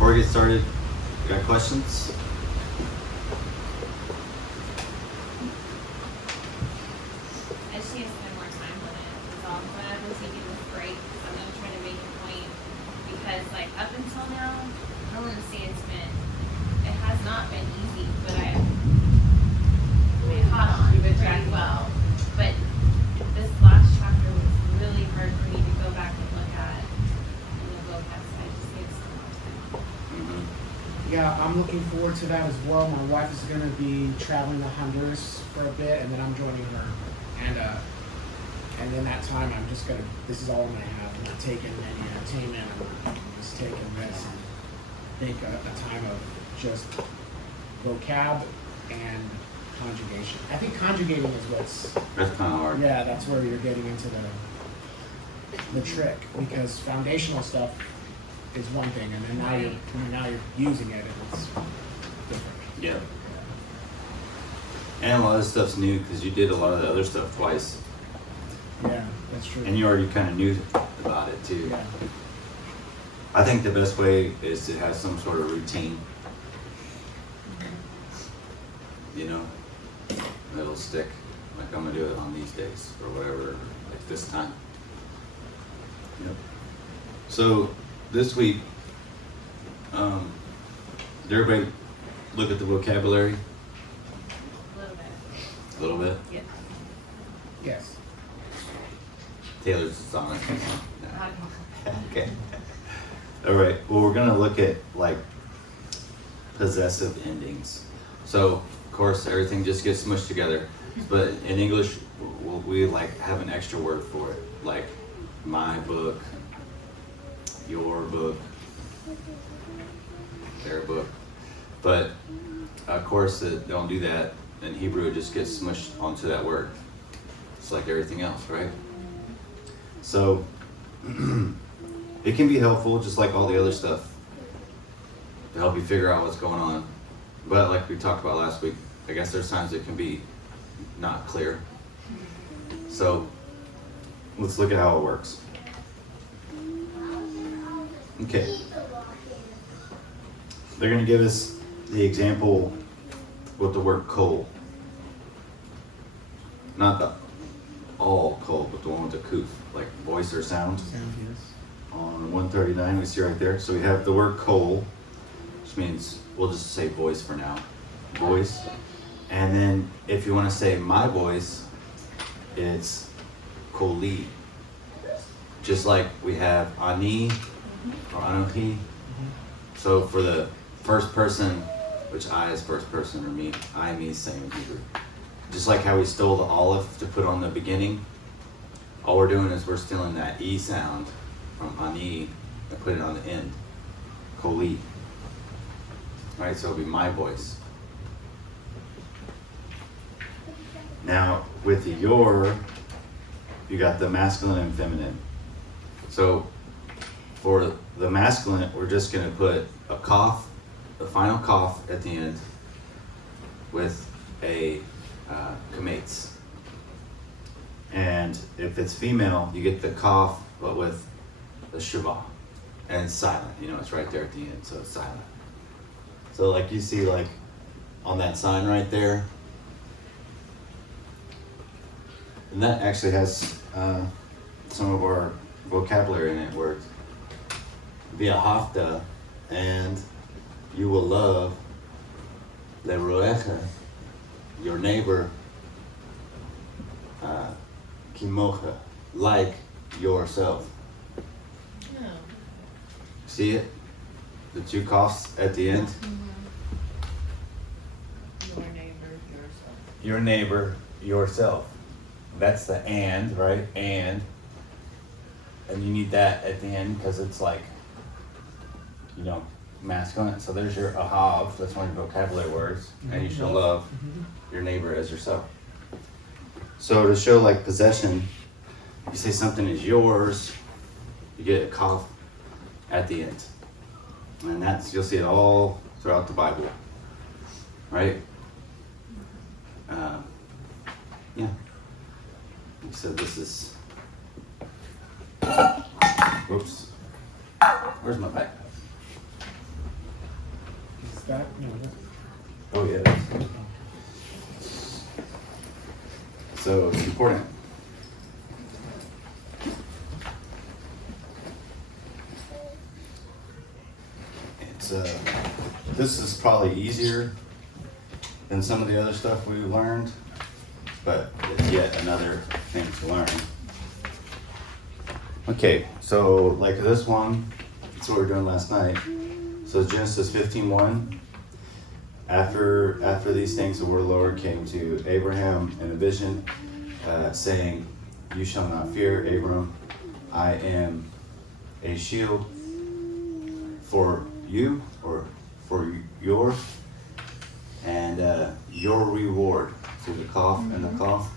Before we get started, you got questions? I just need to spend more time on it. That's all. When I was taking this break, I'm gonna try to make a point because, like, up until now, I wouldn't say it has not been easy, but I've caught on pretty well. But this last chapter was really hard for me to go back and look at in the vocab, so I just need some more time. Mm-hmm. Yeah, I'm looking forward to that as well. My wife is going to be traveling to Honduras for a bit, and then I'm joining her. And in that time, I'm just gonna. This is all I'm gonna have. I'm not taking any entertainment. I'm just taking this and think a time of just vocab and conjugation. I think conjugating is what's. That's kind of hard. Yeah, that's where you're getting into the trick, because foundational stuff is one thing, and then now you're using it, and it's different. Yeah. And a lot of stuff's new because you did a lot of the other stuff twice, Yeah, that's true. and you already kind of knew about it too. Yeah. I think the best way is to have some sort of routine. You know, that'll stick. Like I'm gonna do it on these days or whatever, like this time. Yep. So this week, did everybody look at the vocabulary A little bit. a little bit? Yep. Yes. Taylor's is on it. Okay. Okay. All right. Well, we're gonna look at like possessive endings. So, of course, everything just gets smushed together. But in English, we like have an extra word for it, like my book, your book, their book. But of course, they don't do that. In Hebrew, it just gets smushed onto that word. It's like everything else, right? So it can be helpful, just like all the other stuff, to help you figure out what's going on. But like we talked about last week, I guess there's times it can be not clear. So let's look at how it works. Okay. They're going to give us the example with the word coal. Not the all coal, but the one with the kuf, like voice or sound. Sound, yes. On 139, we see right there. So we have the word coal, which means we'll just say voice for now. Voice. And then if you want to say my voice, it's koli. Just like we have ani or anochi. So for the first person, which I is first person, or me, I means same in Hebrew. Just like how we stole the aleph to put on the beginning, all we're doing is we're stealing that E sound from ani and put it on the end. Koli. Alright, so it'll be my voice. Now, with the your, you got the masculine and feminine. So, for the masculine, we're just going to put a cough, the final cough at the end, with a kamates. And if it's female, you get the cough, but with the shava. And it's silent, you know, it's right there at the end, so it's silent. So like you see like on that sign right there, and that actually has some of our vocabulary in it, where it's via hafta, and you will love leroecha, your neighbor, kimocha, like yourself. Oh. See it? The two coughs at the end. Your neighbor, yourself. Your neighbor, yourself. That's the and, right? And you need that at the end because it's like, you know, masculine. So there's your ahav, that's one of your vocabulary words. And you shall love your neighbor as yourself. So to show like possession, you say something is yours, you get a cough at the end. And that's, you'll see it all throughout the Bible, right? Yeah. So this is, whoops, where's my backpack? back? No. Oh, yeah. So it's important. It's this is probably easier than some of the other stuff we learned, but it's yet another thing to learn. Okay, so like this one, that's what we were doing last night. So Genesis 15:1. After these things, the word of the Lord came to Abraham in a vision, saying, "You shall not fear, Abram. I am a shield for you, or for your, and your reward." See the cough and the cough?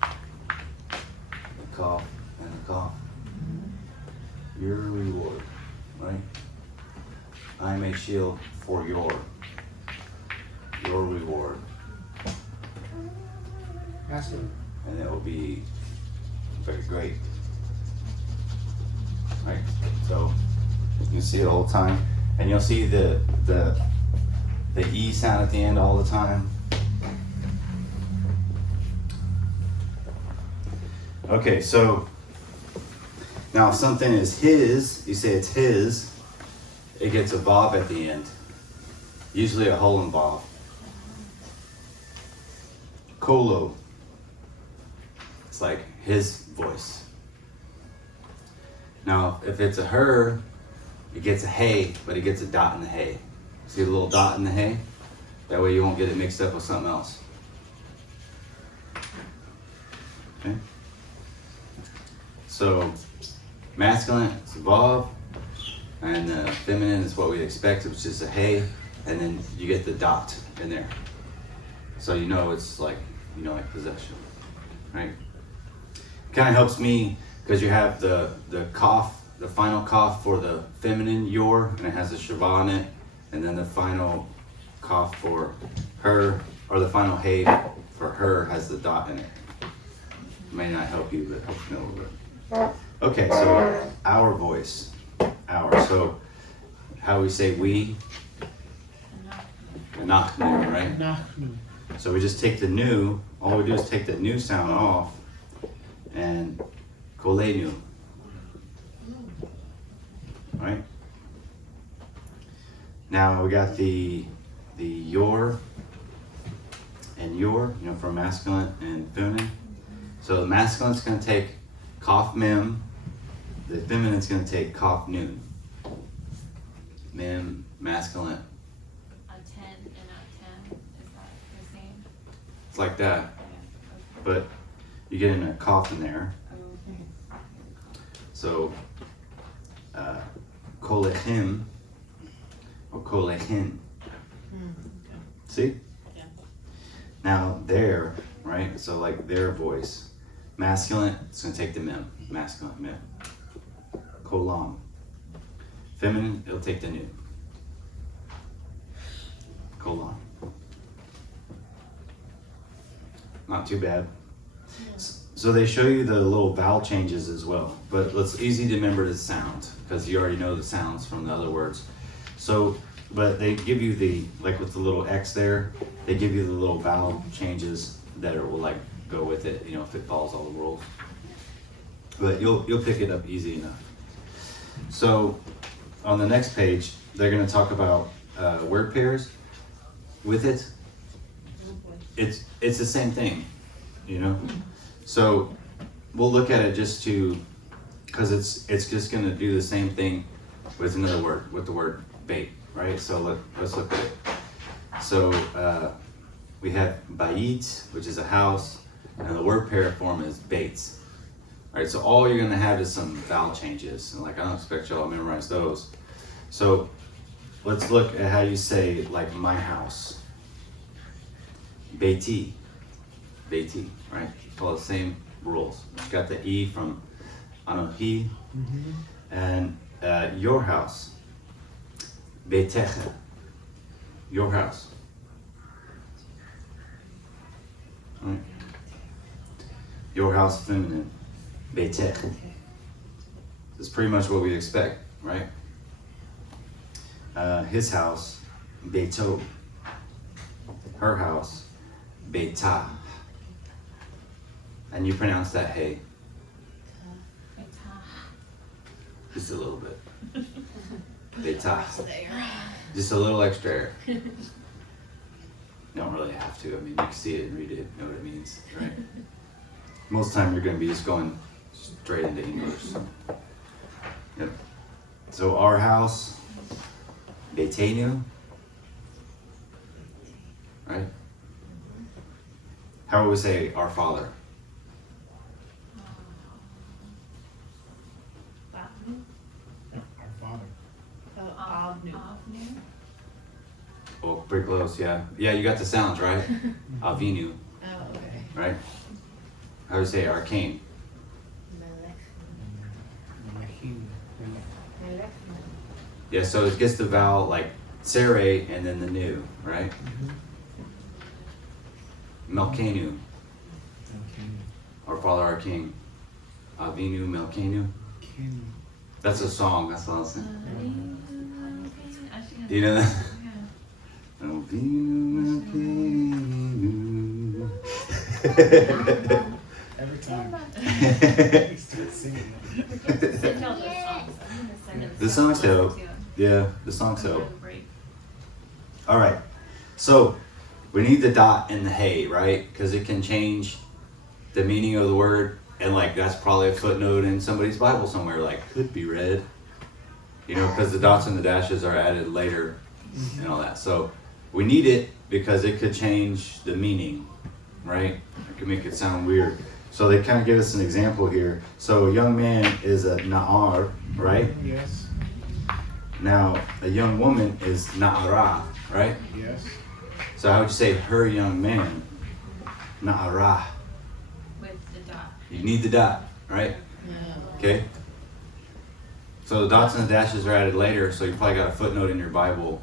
The cough and the cough. Your reward, right? I am a shield for your reward. Asking. And it will be very great. Right? So you see it all the time. And you'll see the E sound at the end all the time. Okay, so now if something is his, you say it's his, it gets a vav at the end. Usually a hole in vav. Kolo. It's like his voice. Now, if it's a her, it gets a hey, but it gets a dot in the hey. See the little dot in the hey? That way you won't get it mixed up with something else. Okay? So, masculine is vav, and feminine is what we expect, which is a hey, and then you get the dot in there. So you know it's like, possession, right? Kind of helps me because you have the cough, the final cough for the feminine your, and it has a shava in it, and then the final cough for her, or the final hey for her has the dot in it. May not help you, but helps me a little bit. Okay, so our voice. Our. So how we say we? Nachnu, right? Nachnu. So we just take the new, all we do is take the new sound off and kolenu. Right? Now we got the your and your, for masculine and feminine. So the masculine's going to take kaf mem, the feminine's going to take kaf nun. Mem, masculine. A 10 and a 10, is that the same? It's like that, Yeah, but you get in a cough in there. okay. So, kolechim or kolechin. See? Yeah. Now there, right? So like their voice. Masculine, it's gonna take the mem. Masculine, mem. Kolam. Feminine, it'll take the nu. Kolam. Not too bad. So they show you the little vowel changes as well, but it's easy to remember the sound because you already know the sounds from the other words. So, but they give you the, like with the little X there, they give you the little vowel changes that will like go with it, if it follows all the rules. But you'll pick it up easy enough. So on the next page, they're going to talk about word pairs. With it, it's the same thing, So we'll look at it just because it's just going to do the same thing with another word, with the word bait, right? So let's look at it. So we have bayit, which is a house, and the word pair form is baits. Right, so all you're going to have is some vowel changes, and I don't expect y'all to memorize those. So let's look at how you say like my house. Beiti, beiti, right? Follow the same rules. It's got the E from Anohi, and your house. Beitecha, your house. Right? Your house, feminine. Beitech. That's pretty much what we expect, right? his house, Beito. Her house, Beita. And you pronounce that hey. Just a little bit. Beita. Just a little extra air. You don't really have to. I mean, you can see it and read it, know what it means, right? Most of the time you're going to be just going straight into English. Yep. So our house, Beitenu, right? How would we say our Father? Yep, our Father. Oh, pretty close, yeah. Yeah, you got the sounds, right? Avinu, Oh, okay. right? How would we say our King? Melechim. Yeah, so it gets the vowel like Sarai and then the new, right? Melkenu, our Father, our King. Avinu, Melkenu. That's a song, that's what I was saying. Do you know that? Avinu, Melkenu. Every time. You start singing it. The songs help. Yeah, the songs help. All right, so we need the dot and the hey, right? Because it can change the meaning of the word, and like that's probably a footnote in somebody's Bible somewhere, like could be read, you know, because the dots and the dashes are added later and all that. So we need it because it could change the meaning, right? It could make it sound weird. So they kind of give us an example here. So a young man is a na'ar, right? Yes. Now a young woman is na'ara, right? Yes. So how would you say her young man? Na'ara. With the dot. You need the dot, right? Okay. So the dots and the dashes are added later, so you probably got a footnote in your Bible,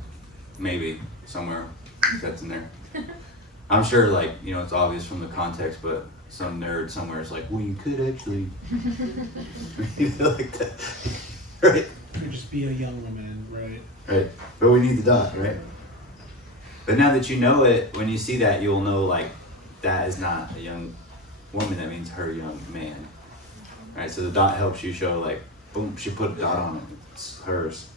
maybe, somewhere that's in there. I'm sure, like, you know, it's obvious from the context, but some nerd somewhere is like, well, you could actually read it like that. Right? Could just be a young woman, right? Right. But we need the dot, right? But now that you know it, when you see that, you'll know, like, that is not a young woman, that means her young man. Right? So the dot helps you show, like, boom, she put a dot on it. It's hers.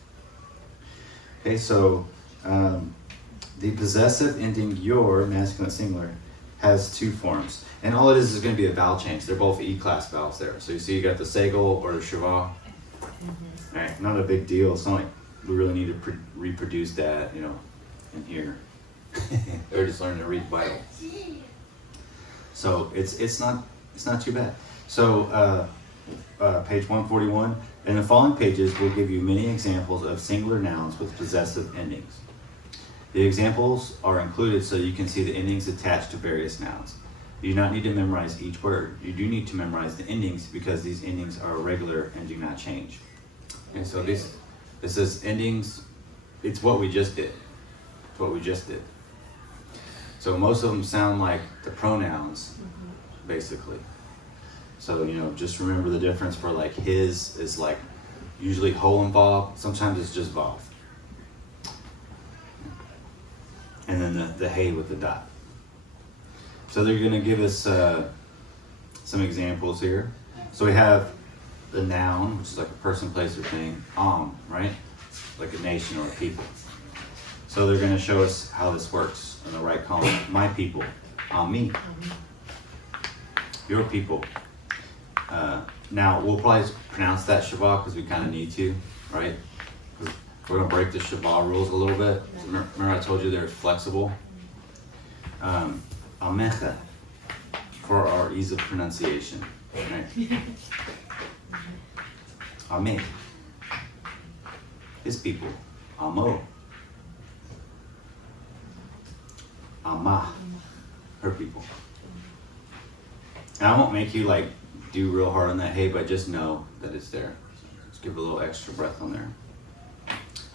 Okay, so the possessive ending your, masculine singular, has two forms. And all it is going to be a vowel change. They're both E-class vowels there. So you see you got the segel or the shava. Right, not a big deal. It's not like we really need to reproduce that, you know, in here. They're just learning to read the Bible. So it's not too bad. So page 141. In the following pages, we'll give you many examples of singular nouns with possessive endings. The examples are included so you can see the endings attached to various nouns. You do not need to memorize each word. You do need to memorize the endings because these endings are regular and do not change. And so this is endings. It's what we just did. It's what we just did. So most of them sound like the pronouns, basically. So, you know, just remember the difference for like his is like usually whole and vav. Sometimes it's just vav. And then the hey with the dot. So they're going to give us some examples here. So we have the noun, which is like a person, place, or thing. Right? Like a nation or a people. So they're going to show us how this works in the right column. My people. Me. Your people. Now, we'll probably pronounce that Shabbat because we kind of need to, right? We're going to break the Shabbat rules a little bit. Remember I told you they're flexible? Amecha, for our ease of pronunciation. Right? Ame, his people. Amo. Ama, her people. And I won't make you like do real hard on that hey, but just know that it's there. Just give a little extra breath on there.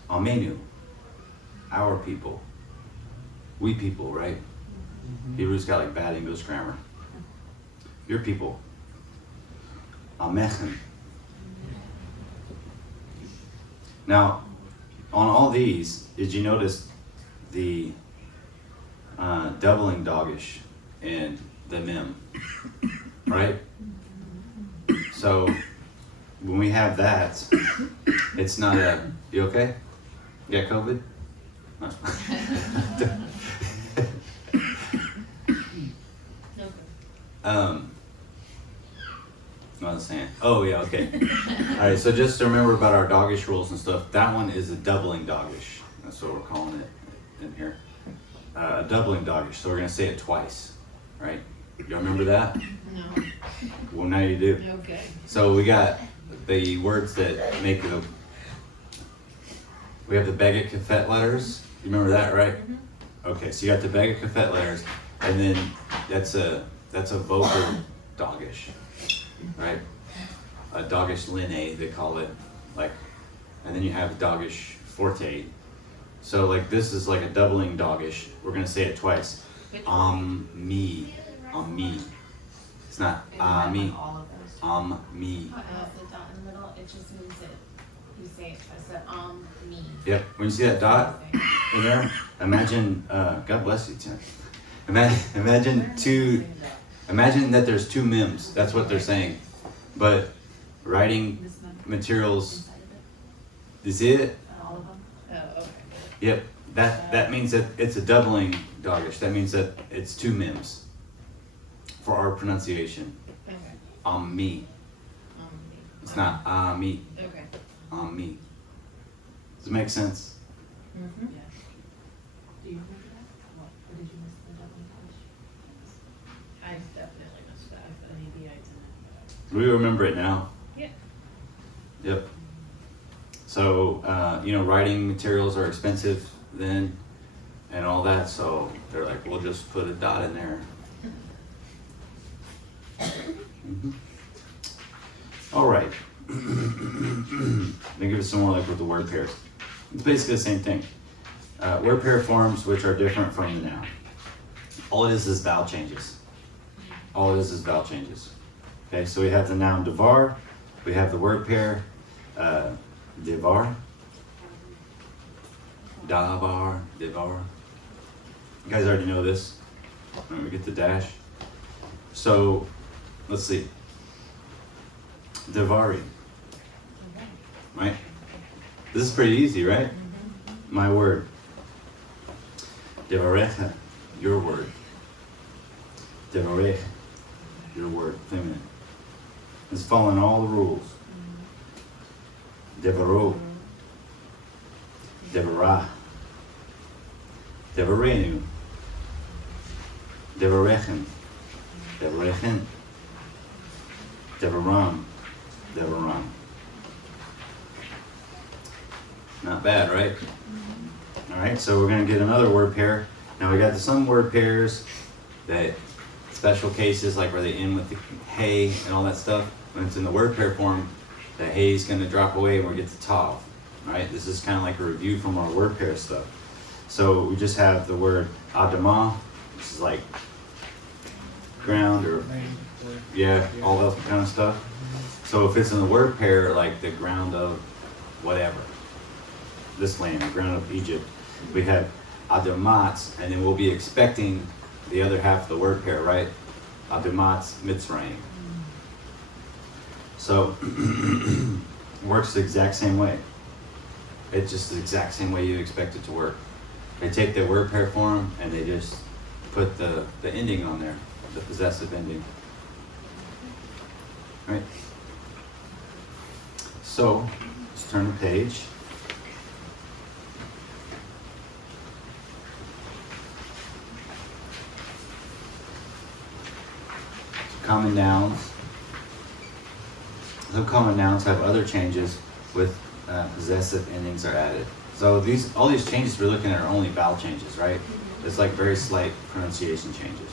Amenu, our people. We people, right? Hebrews got like bad English grammar. Your people. Amechem. Now, on all these, did you notice the doubling doggish and the mem, right? So when we have that, it's not a, you okay? You got COVID? No. What was I saying? Oh yeah, okay. All right, so just to remember about our doggish rules and stuff. That one is a doubling doggish. That's what we're calling it in here. A doubling doggish. So we're gonna say it twice, right? You remember that? No. Well, now you do. Okay. So we got the words that make the. We have the Begit Kafet letters. You remember that, right? Okay, so you got the Begit Kafet letters, and then that's a vocal doggish, right? A doggish linne, they call it, like, and then you have doggish forte. So like this is like a doubling doggish. We're gonna say it twice. Me. Me. It's not me. All of those. Me. Oh, and the dot in the middle, it just means that you say it twice. So, me. Yep. When you see that dot in there, imagine. God bless you, Tim. Imagine that there's two mems. That's what they're saying. But writing materials. Is it? All of them? Oh, okay. Yep. That means that it's a doubling doggish. That means that it's two mems for our pronunciation. Okay. Me. It's not me. Okay. Me. Does it make sense? Mm-hmm. Yeah. Do you remember that? What did you miss the double dash? I definitely missed that. Maybe I didn't. We remember it now. Yeah. Yep. So, writing materials are expensive then and all that, so they're like, we'll just put a dot in there. Mhm. All right. Let me give you some more like with the word pairs. It's basically the same thing. Word pair forms which are different from the noun. All it is vowel changes. All it is vowel changes. Okay, so we have the noun devar, we have the word pair devar, davar, devar. You guys already know this. Let me get the dash. So, let's see. Devari, right? This is pretty easy, right? My word. Devarecha, your word. Devarech, your word, feminine. It's following all the rules. Devaro, Devara, Devarenu, Devarechen, Devarechen, Devaram, Devaram. Not bad, right? All right, so we're going to get another word pair. Now we got some word pairs that special cases, like where they end with the hey and all that stuff. When it's in the word pair form, the hey is going to drop away and we get the tav. All right, this is kind of like a review from our word pair stuff. So we just have the word adama, which is like ground or all that kind of stuff. So if it's in the word pair, like the ground of whatever, this land, the ground of Egypt, we have Adamat, and then we'll be expecting the other half of the word pair, right? Adamat Mitzrayim. So it works the exact same way. It's just the exact same way you expect it to work. They take the word pair form and they just put the ending on there, the possessive ending. Right? So let's turn the page. Common nouns. Some common nouns have other changes with possessive endings are added. So all these changes we're looking at are only vowel changes, right? It's like very slight pronunciation changes,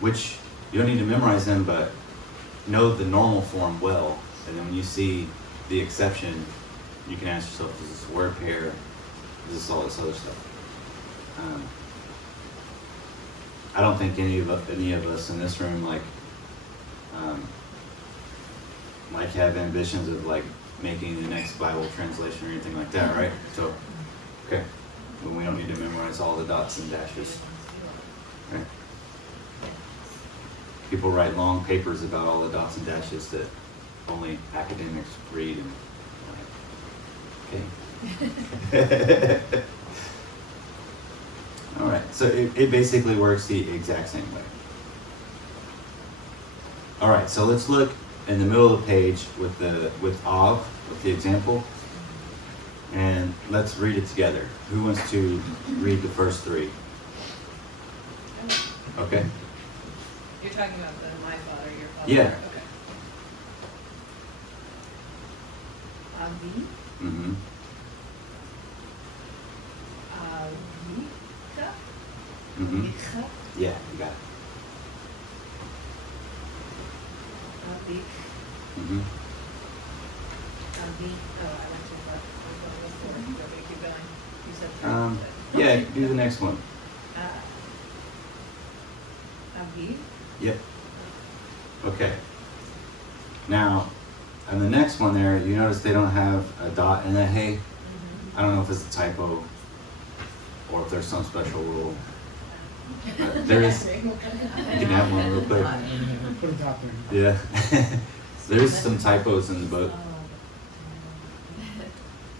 which you don't need to memorize them, but know the normal form well. And then when you see the exception, you can ask yourself, is this a word pair? Is this all this other stuff? I don't think any of us in this room like have ambitions of like making the next Bible translation or anything like that, right? So, okay. Well, we don't need to memorize all the dots and dashes. Right? People write long papers about all the dots and dashes that only academics read. And, okay. All right. So it basically works the exact same way. All right. So let's look in the middle of the page with Av, with the example, and let's read it together. Who wants to read the first three? Okay. You're talking about my father, your father? Yeah. Okay. Avi, Mm-hmm. Avika, Mm-hmm. Micha, Yeah, you got it. Avik, Mm-hmm. Avi, oh, I went too far. I'm going before. You want me to keep going? You said three. Yeah, do the next one. Avi, Yep. Okay. Now, on the next one there, you notice they don't have a dot in that hey. I don't know if it's a typo or if there's some special rule. There is. You can have one real quick. Put a dot there. Yeah. There's some typos in the book.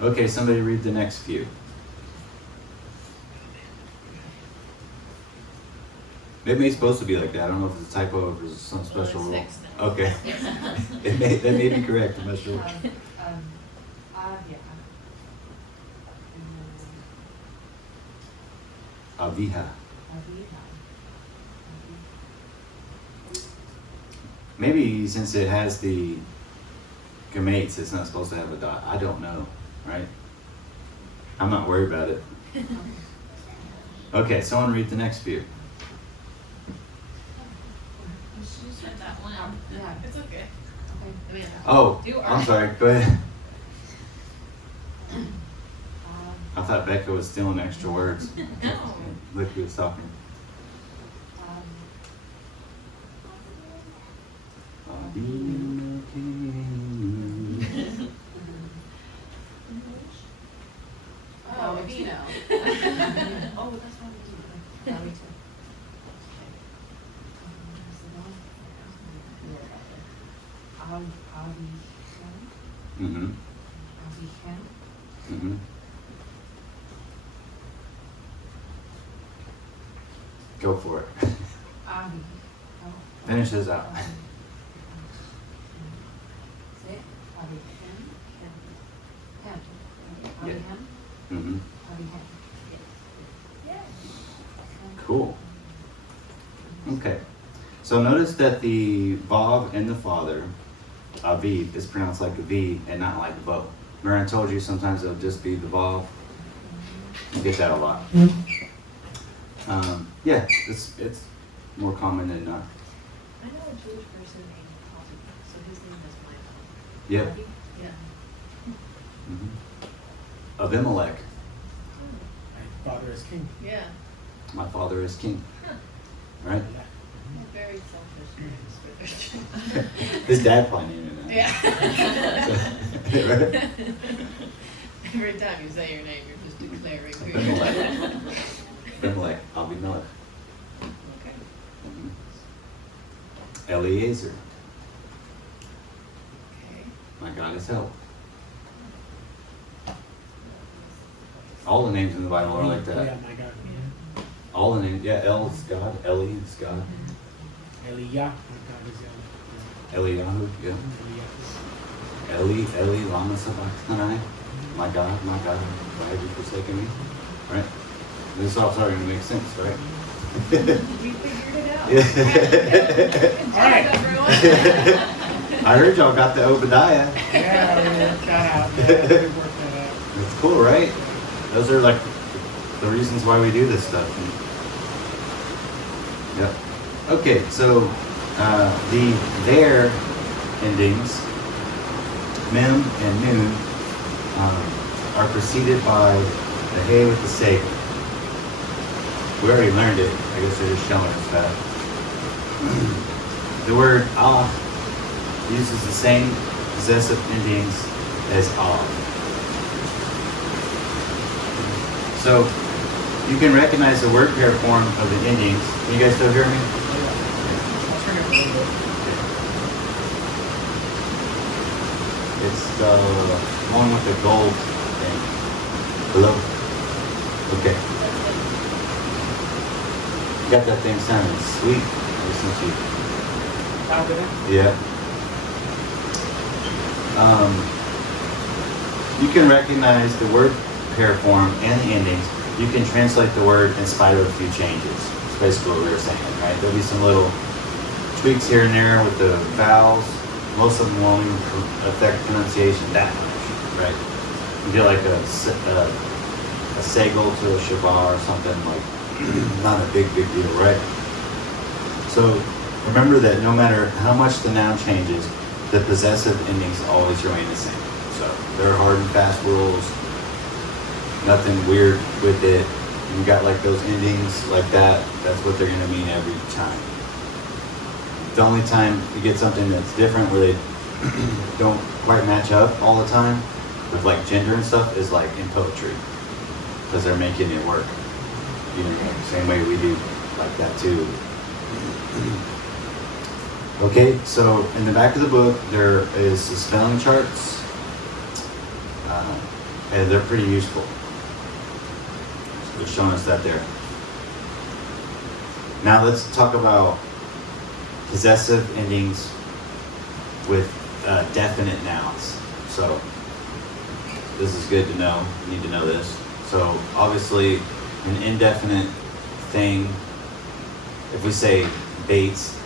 Okay, somebody read the next few. It may supposed to be like that. I don't know if it's a typo or if it's some special it's rule. fixed now. Okay. That may be correct. I'm not sure. Avia. Aviha. Aviha. Maybe since it has the gametes, it's not supposed to have a dot. I don't know, right? I'm not worried about it. Okay, someone read the next few. You should just read that one. Yeah, it's okay. I mean, Oh, Do I'm our- sorry. Go ahead. I thought Becca was stealing extra words. No. Look who was talking. Oh, Avino. Oh, that's why we do it. Yeah, me too. Mm-hmm. Mm-hmm. Go for it. Finish this out. Yeah. Mm-hmm. Cool. Okay. So notice that the Vav and the father, Aviv, is pronounced like a V and not like a Vo. Remember I told you sometimes it'll just be the Vav? You get that a lot. Yeah, it's more common than not. I know a Jewish person named Avi, so his name is Michael. Yep. Avi? Yeah. Mm-hmm. Abimelech, My father is king. Yeah. my father is king. Huh. Right? Yeah. Very selfish names for their children. His dad probably named it that. Yeah. Right? Every time you say your name, you're just declaring who you Abimelech. are. Abimelech, Abimelech. Okay. Mhm. Eliezer, Okay. my God is help. All the names in the Bible are like Yeah, that. my God. All the names, yeah, El is God, Eli is God, Eliah, my God is Eliyahu, yeah. Eliah. Eli, lama sabachthani. My God, why have you forsaken me? Right? This is all starting to make sense, right? We figured it out. Yeah. Good All right. job, everyone. I heard y'all got the Obadiah. Yeah, we worked that out. Yeah, we worked that out. That's cool, right? Those are like the reasons why we do this stuff. Yep. Okay, so the their endings, mem and nun, are preceded by the hey with the say. We already learned it. I guess they're just showing us that. The word ah uses the same possessive endings as of. So you can recognize the word pair form of the endings. Can you guys still hear me? I'll turn it a little bit. It's the one with the gold thing. Hello? Okay. Got that thing sounding sweet. Listen to you. Sound good? Yeah. You can recognize the word pair form and the endings. You can translate the word in spite of a few changes. That's basically what we were saying, right? There'll be some little tweaks here and there with the vowels. Most of them won't even affect pronunciation that much, right? You get like a segel to a shabar or something, like not a big deal, right? So remember that no matter how much the noun changes, the possessive endings always remain the same. So there are hard and fast rules, nothing weird with it. You got like those endings like that, that's what they're gonna mean every time. The only time you get something that's different where they don't quite match up all the time with like gender and stuff is like in poetry, because they're making it work. You know, same way we do like that too. Okay, so in the back of the book there is the spelling charts, and they're pretty useful. They're showing us that there. Now let's talk about possessive endings with definite nouns. So this is good to know. You need to know this. So obviously, an indefinite thing. If we say baits,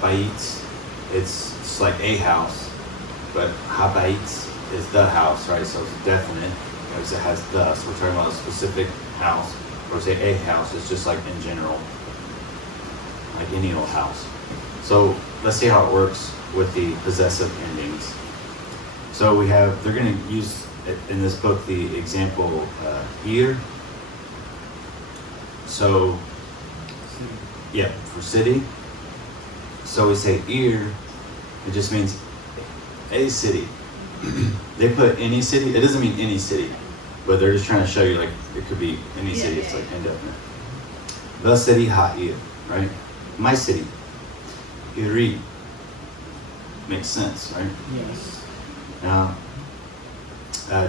baits, it's like a house, but habaits is the house, right? So it's definite because it has the. So we're talking about a specific house. Or say a house, it's just like in general, like any old house. So let's see how it works with the possessive endings. So we have, they're going to use in this book the example ir. So yeah, for city. So we say ir, it just means a city. They put any city, it doesn't mean any city, but they're just trying to show you like it could be any city, it's like indefinite. The city ha'ir, right? My city. Iri. Makes sense, right? Yes. Now,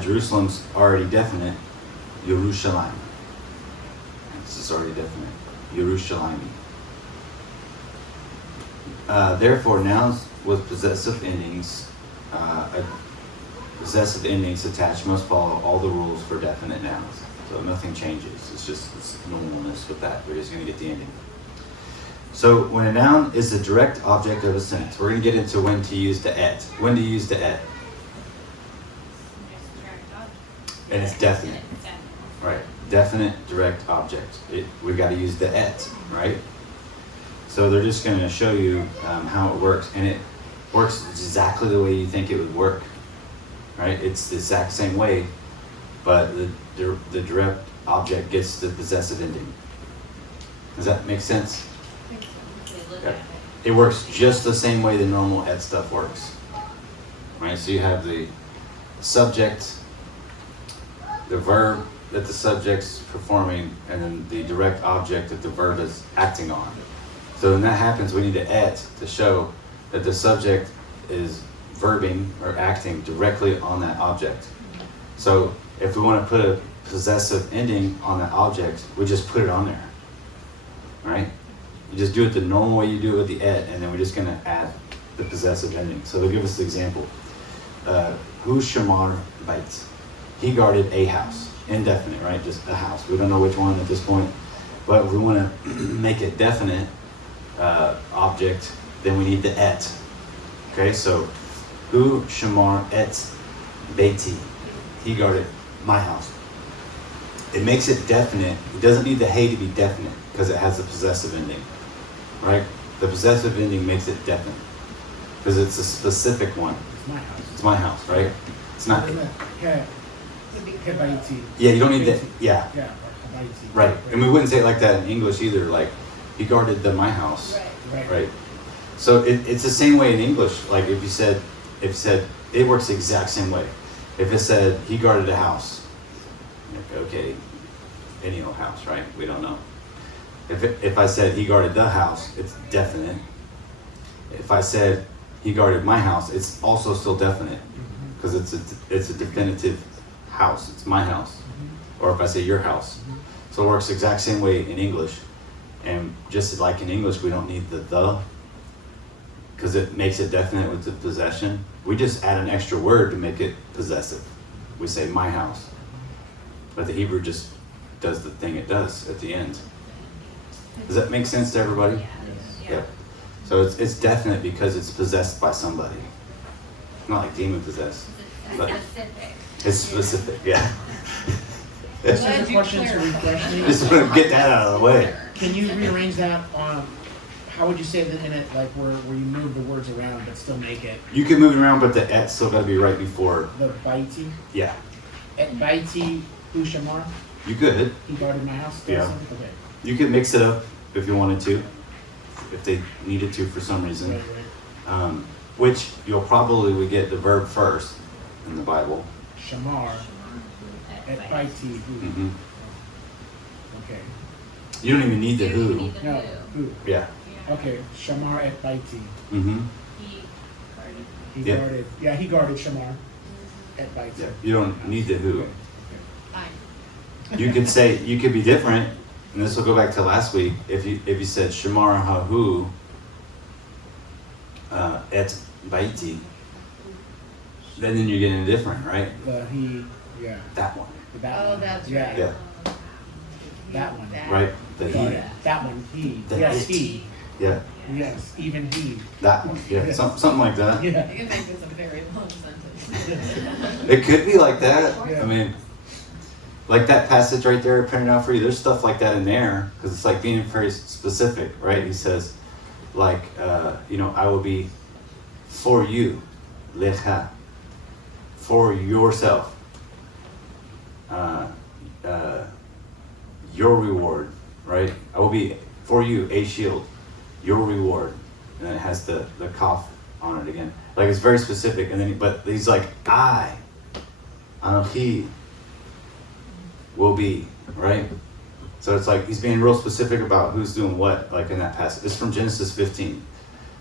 Jerusalem's already definite. Yerushalayim. This is already definite. Yerushalayim. Therefore, nouns with possessive endings, attached must follow all the rules for definite nouns. So nothing changes. It's just this normalness with that. We're just going to get the ending. So when a noun is a direct object of a sentence, we're going to get into when to use the et. When to use the et. And it's definite. Right. Definite direct object. We got to use the et, right? So they're just going to show you how it works. And it works exactly the way you think it would work. Right? It's the exact same way, but the direct object gets the possessive ending. Does that make sense? Yeah. It works just the same way the normal et stuff works. Right? So you have the subject, the verb that the subject's performing, and then the direct object that the verb is acting on. So when that happens, we need to et to show that the subject is verbing or acting directly on that object. So if we want to put a possessive ending on that object, we just put it on there, right? You just do it the normal way you do it with the et, and then we're just going to add the possessive ending. So they'll give us the example. Hu shamar bait. He guarded a house. Indefinite, right? Just a house. We don't know which one at this point, but if we want to make it definite object, then we need the et. Okay, so Hu shamar et beiti. He guarded my house. It makes it definite. It doesn't need the hey to be definite because it has a possessive ending, right? The possessive ending makes it definite because it's a specific one. It's my house. It's my house, right? It's not. Hebaiti. Yeah, you don't need that. Yeah, Yeah, or hebaiti. right. And we wouldn't say it like that in English either. Like, he guarded my house, Right. right? So it's the same way in English. Like if you said, it works the exact same way. If it said he guarded a house, like, okay, any old house, right? We don't know. If I said he guarded the house, it's definite. If I said he guarded my house, it's also still definite because it's a definitive house. It's my house. Or if I say your house. So it works the exact same way in English. And just like in English, we don't need the because it makes it definite with the possession. We just add an extra word to make it possessive. We say my house. But the Hebrew just does the thing it does at the end. Does that make sense to everybody? Yeah. Yeah. So it's definite because it's possessed by somebody. Not like demon possessed. It's But specific. it's specific, yeah. This Glad is a you question to refresh me. Just want to get that out of the way. Can you rearrange that on, how would you say that in it, like where you move the words around but still make it You can move it around, but the et still got to be right before. the baiti? Yeah, Et baiti hu shamar? you could. He guarded my house? Yeah. Okay. You could mix it up if you wanted to, if they needed to for some reason. Right, right. Which you'll probably would get the verb first in the Bible. Shamar, et baiti hu. Hmm Okay. You don't even need the You don't even who. need the No, who. who. Yeah. Yeah. Okay, shamar et baiti. Hmm He guarded. He Yeah. guarded, yeah, he guarded shamar et baiti. Yeah. You don't need the who. Okay. I. You could say, you could be different, and this will go back to last week. If you said Shamar Hahu et Baiti, then you're getting different, right? The he, yeah. That one, That Oh, one. that's Yeah. right. Yeah. That one. right? The Got he, it. That one, he. The Yes, it. he. yeah, Yes, even he. that one, yeah, something like that. Yeah. You can make this a very long sentence. It could be like that. Yeah. I mean, like that passage right there printed out for you. There's stuff like that in there because it's like being very specific, right? He says, like, I will be for you, lecha, for yourself, your reward, right? I will be for you a shield, your reward, and then it has the kaf on it again. Like it's very specific, and then but he's like, I, Anochi, will be, right? So it's like he's being real specific about who's doing what, like in that passage. It's from Genesis 15,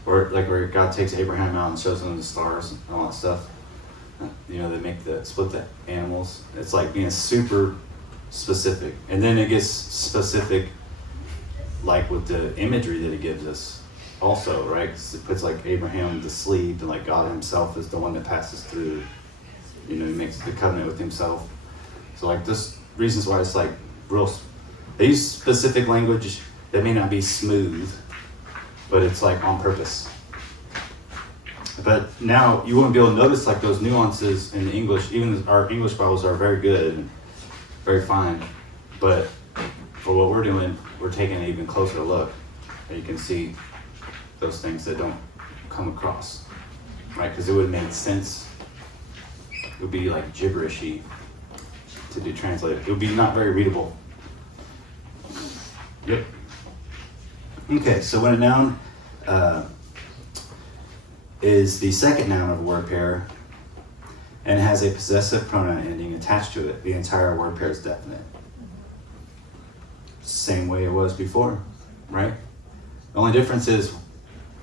where God takes Abraham out and shows him the stars and all that stuff. They split the animals. It's like being super specific, and then it gets specific, like with the imagery that it gives us, also, right? 'Cause it puts like Abraham to sleep, and like God Himself is the one that passes through. He makes the covenant with Himself. So like this reasons why it's like real. They use specific language that may not be smooth, but it's like on purpose. But now you wouldn't be able to notice like those nuances in the English. Even our English Bibles are very good and very fine. But for what we're doing, we're taking an even closer look. And you can see those things that don't come across, right? Because it would make sense. It would be like gibberishy to do translated. It would be not very readable. Yep. Okay, so when a noun is the second noun of a word pair and has a possessive pronoun ending attached to it, the entire word pair is definite. Same way it was before, right? The only difference is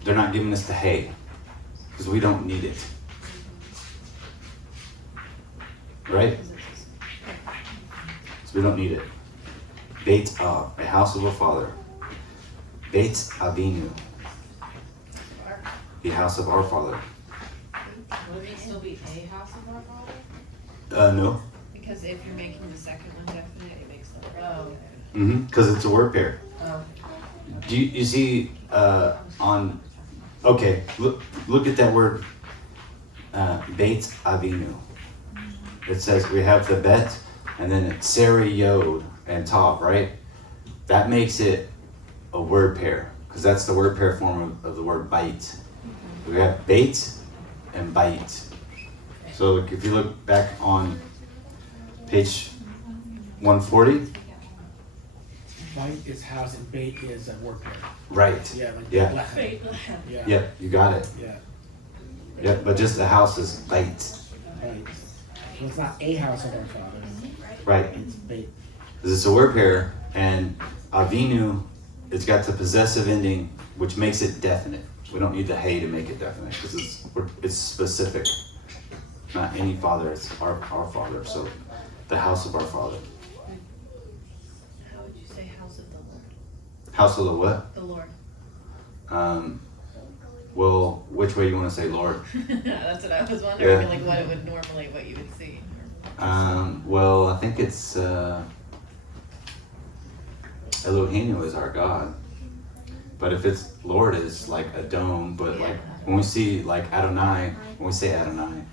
they're not giving us the hey, because we don't need it. Right? So we don't need it. Beit Av, a house of a father. Beit Avinu, the house of our father. Would it still be a house of our father? No. Because if you're making the second one definite, it makes the first Oh. one. Because it's a word pair. Oh. Do you see okay, look at that word, Beit Avinu. It says we have the bet, and then it's Seri Yod and Tav, right? That makes it a word pair, because that's the word pair form of the word bait. We have bait and bite. So like, if you look back on page 140, Bite is house and bait is a word pair. right? Yeah, like Yeah. lechem. Wait, Yeah. Yep, you got it. Yeah. Yeah, but just the house is bait. Right. So it's not a house of our father. Right. It's bait. There's a word pair, and Avinu, it's got the possessive ending, which makes it definite. We don't need the hey to make it definite because it's specific. Not any father, it's our father. So the house of our father. How would you say house of the Lord? House of the what? The Lord. Well, which way you want to say Lord? That's what I was wondering, Yeah. like what it would normally, what you would see. Well, I think it's Elohim is our God. But if it's Lord, it's like Adon. But like when we see like Adonai, when we say Adonai,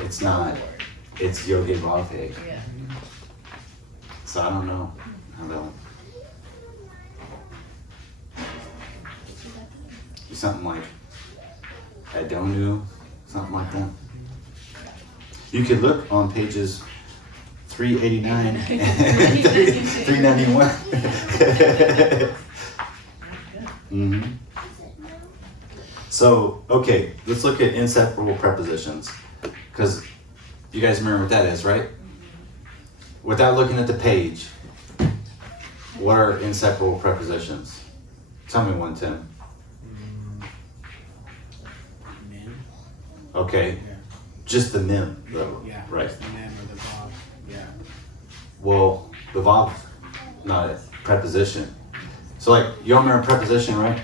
it's not. the Lord. It's Yod-Heh-Vav-Heh. Yeah. So I don't know how that one. Something like Adonu, something like that. You could look on pages 389 and 391. Mm-hmm. So, okay, let's look at inseparable prepositions. Because you guys remember what that is, right? Without looking at the page, what are inseparable prepositions? Tell me one, Tim. Men. Okay, Yeah. just the mem, though. Yeah. Right. Just the men or the Bob. Yeah. Well, the vav, not a preposition. So, like, you all remember preposition, right?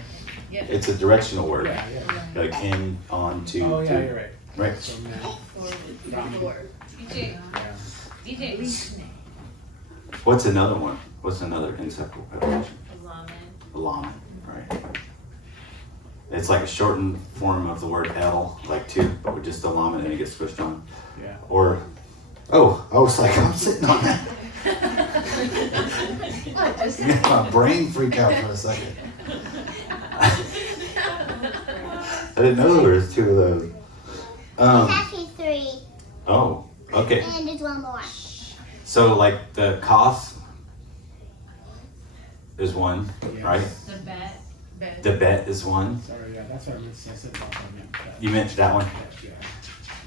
Yeah. It's a directional word. Yeah, yeah. Like in, on, to, Oh, yeah, to. you're right. Right. So men. For the Lord. DJ, Yeah. DJ, What's another one? What's another inseparable preposition? Laman. Laman, right? It's like a shortened form of the word el, like two, but with just the laman and it gets switched on. Yeah. Or, oh, I was like, I'm sitting on that. What, just You made my brain freak out for a second. I didn't know there was two of those. It's actually 3, Oh, okay. and there's one more. So like the cough is one, Yes. right? The bet. bed. The bet is one. Sorry, yeah, that's what I meant to say. I said Bob, I meant that. You meant that one? Yeah.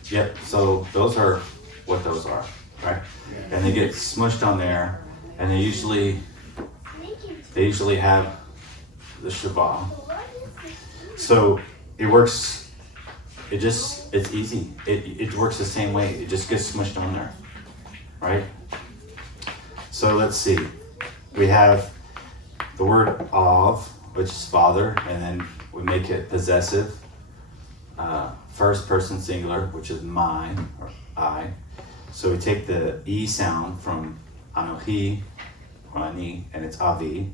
Yep. So those are what those are, right? Yeah. And they get smushed on there, and they usually have the shabbat. So it works. It's easy. It works the same way. It just gets smushed on there, right? So let's see. We have the word of, which is father, and then we make it possessive. First person singular, which is mine or I. So we take the E sound from Anohi or Ani, and it's Avi.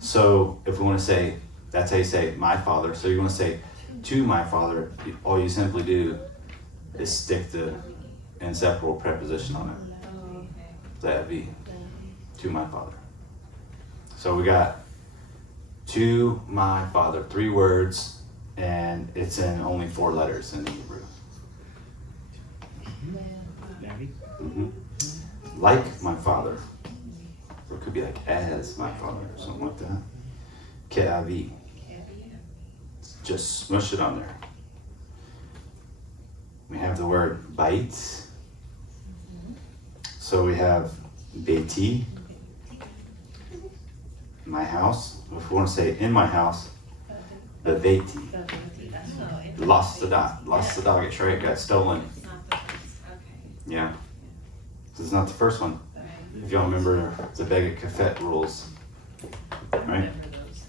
So if we want to say, that's how you say my father. So you want to say to my father, all you simply do is stick the inseparable preposition on it. Oh, okay. That'd be to my father. So we got to my father, 3 words, and it's in only 4 letters in Hebrew. Daddy? Like my father. Or it could be like as my father or something like that. Ke'avi. Just smush it on there. We have the word bait. So we have beiti, my house. If we want to say in my house, the beiti. Lost the dog at Shrek, got stolen. It's not the first. Okay. Yeah. This is not the first one. If y'all remember the Beged Kafet rules. Right? Remember those.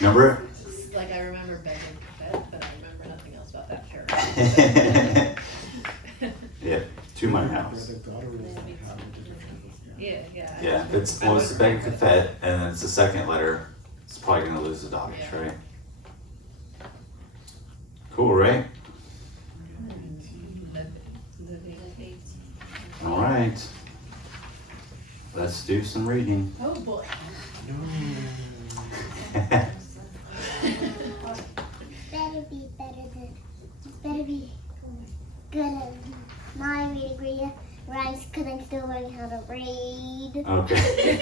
Remember it? It's like I remember bed and cafe, but I remember nothing else about that paragraph. Yeah, to my Yeah, house. the daughter rules that have a different rules, yeah. Yeah. Yeah, if it's well, it's the Beged Kafet and then it's the second letter, it's probably gonna lose the dog, Yeah. right? Cool, right? All right. Let's do some reading. Oh boy. Better be good at my reading grade rhymes because I'm still learning how to read Okay.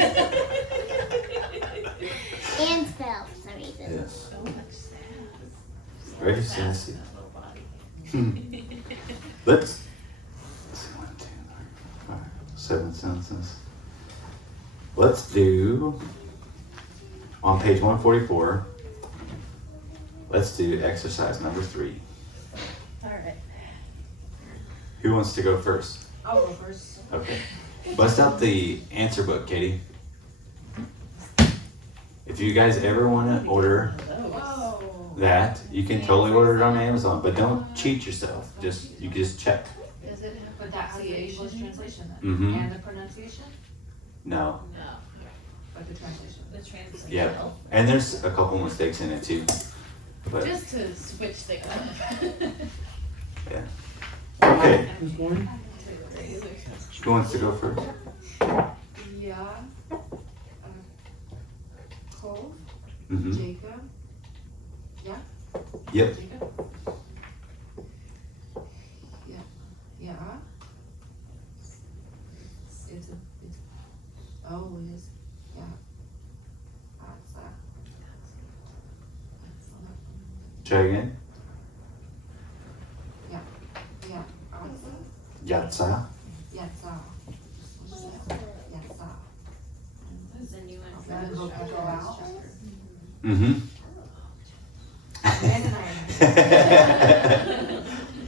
and spell for some reason. Yes. Very sassy. Let's see, 1, 2, 3, 4, 5, 7 sentences. Let's do on page 144. Let's do exercise number 3. Alright. Who wants to go first? I'll go first. Okay. Bust out the answer book, Katie. If you guys ever want to order Whoa. that, you can totally order it on Amazon, but don't cheat yourself. You just check. Does it have But that's the pronunciation? English translation then? Mm-hmm. And the pronunciation? No. No. But the translation. The translation. Yeah. And there's a couple mistakes in it too. But Just to switch things up. okay. Who's going? Who wants to go first? Yeah. Cole, Mm-hmm. Jacob. Yeah? Yep. Jacob? Yeah. Yeah. It's always, yeah. Try again. Yeah. Yatsa. Yatsa. Yatsa. There's a new one. And then vocabulary vowels. Mm-hmm. And I.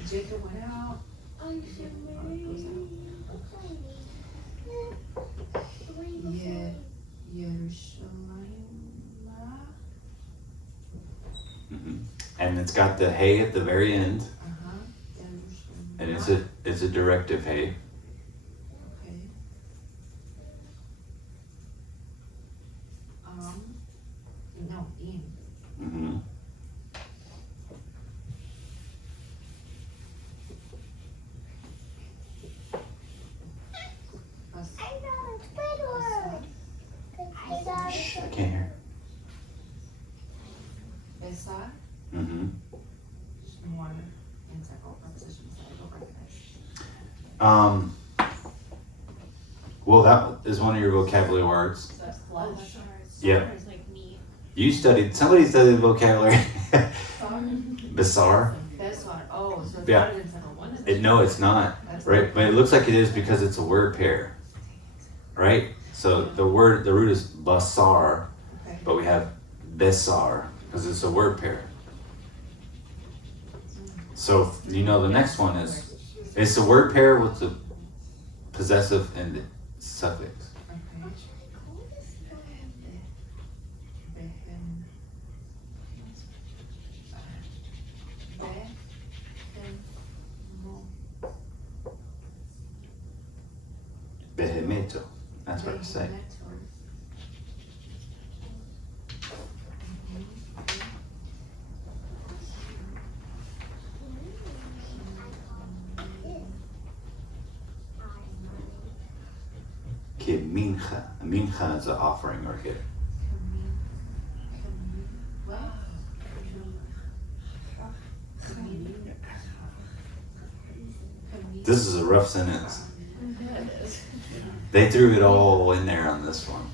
Jacob went out. Yeah. Yerushalayim. Mm-hmm. And it's got the hey at the very end, Uh-huh. Yerushalayim. and it's a directive hey. Okay. No, in. Mm-hmm. Bas- I got a Squidward. I got a Shh, I can't hear. Besar. Mm-hmm. More integral prepositions that I don't recognize. Well, that is one of your vocabulary words. So that's Oh, flush. Yeah. It's like meat. Somebody studied vocabulary. Besar. Bizarre. Besar. Oh, so it's Yeah. not an integral one. No, it's not. That's Right, but it looks like it is because it's a word pair. Right? So the root is basar, Okay. but we have besar because it's a word pair. So you know the next one is it's a word pair with the possessive and the suffix. Okay. Behen. Mo. Behemeto. That's what I say. Okay, mincha. A mincha is an offering right here. This is a rough sentence. They threw it all in there on this one.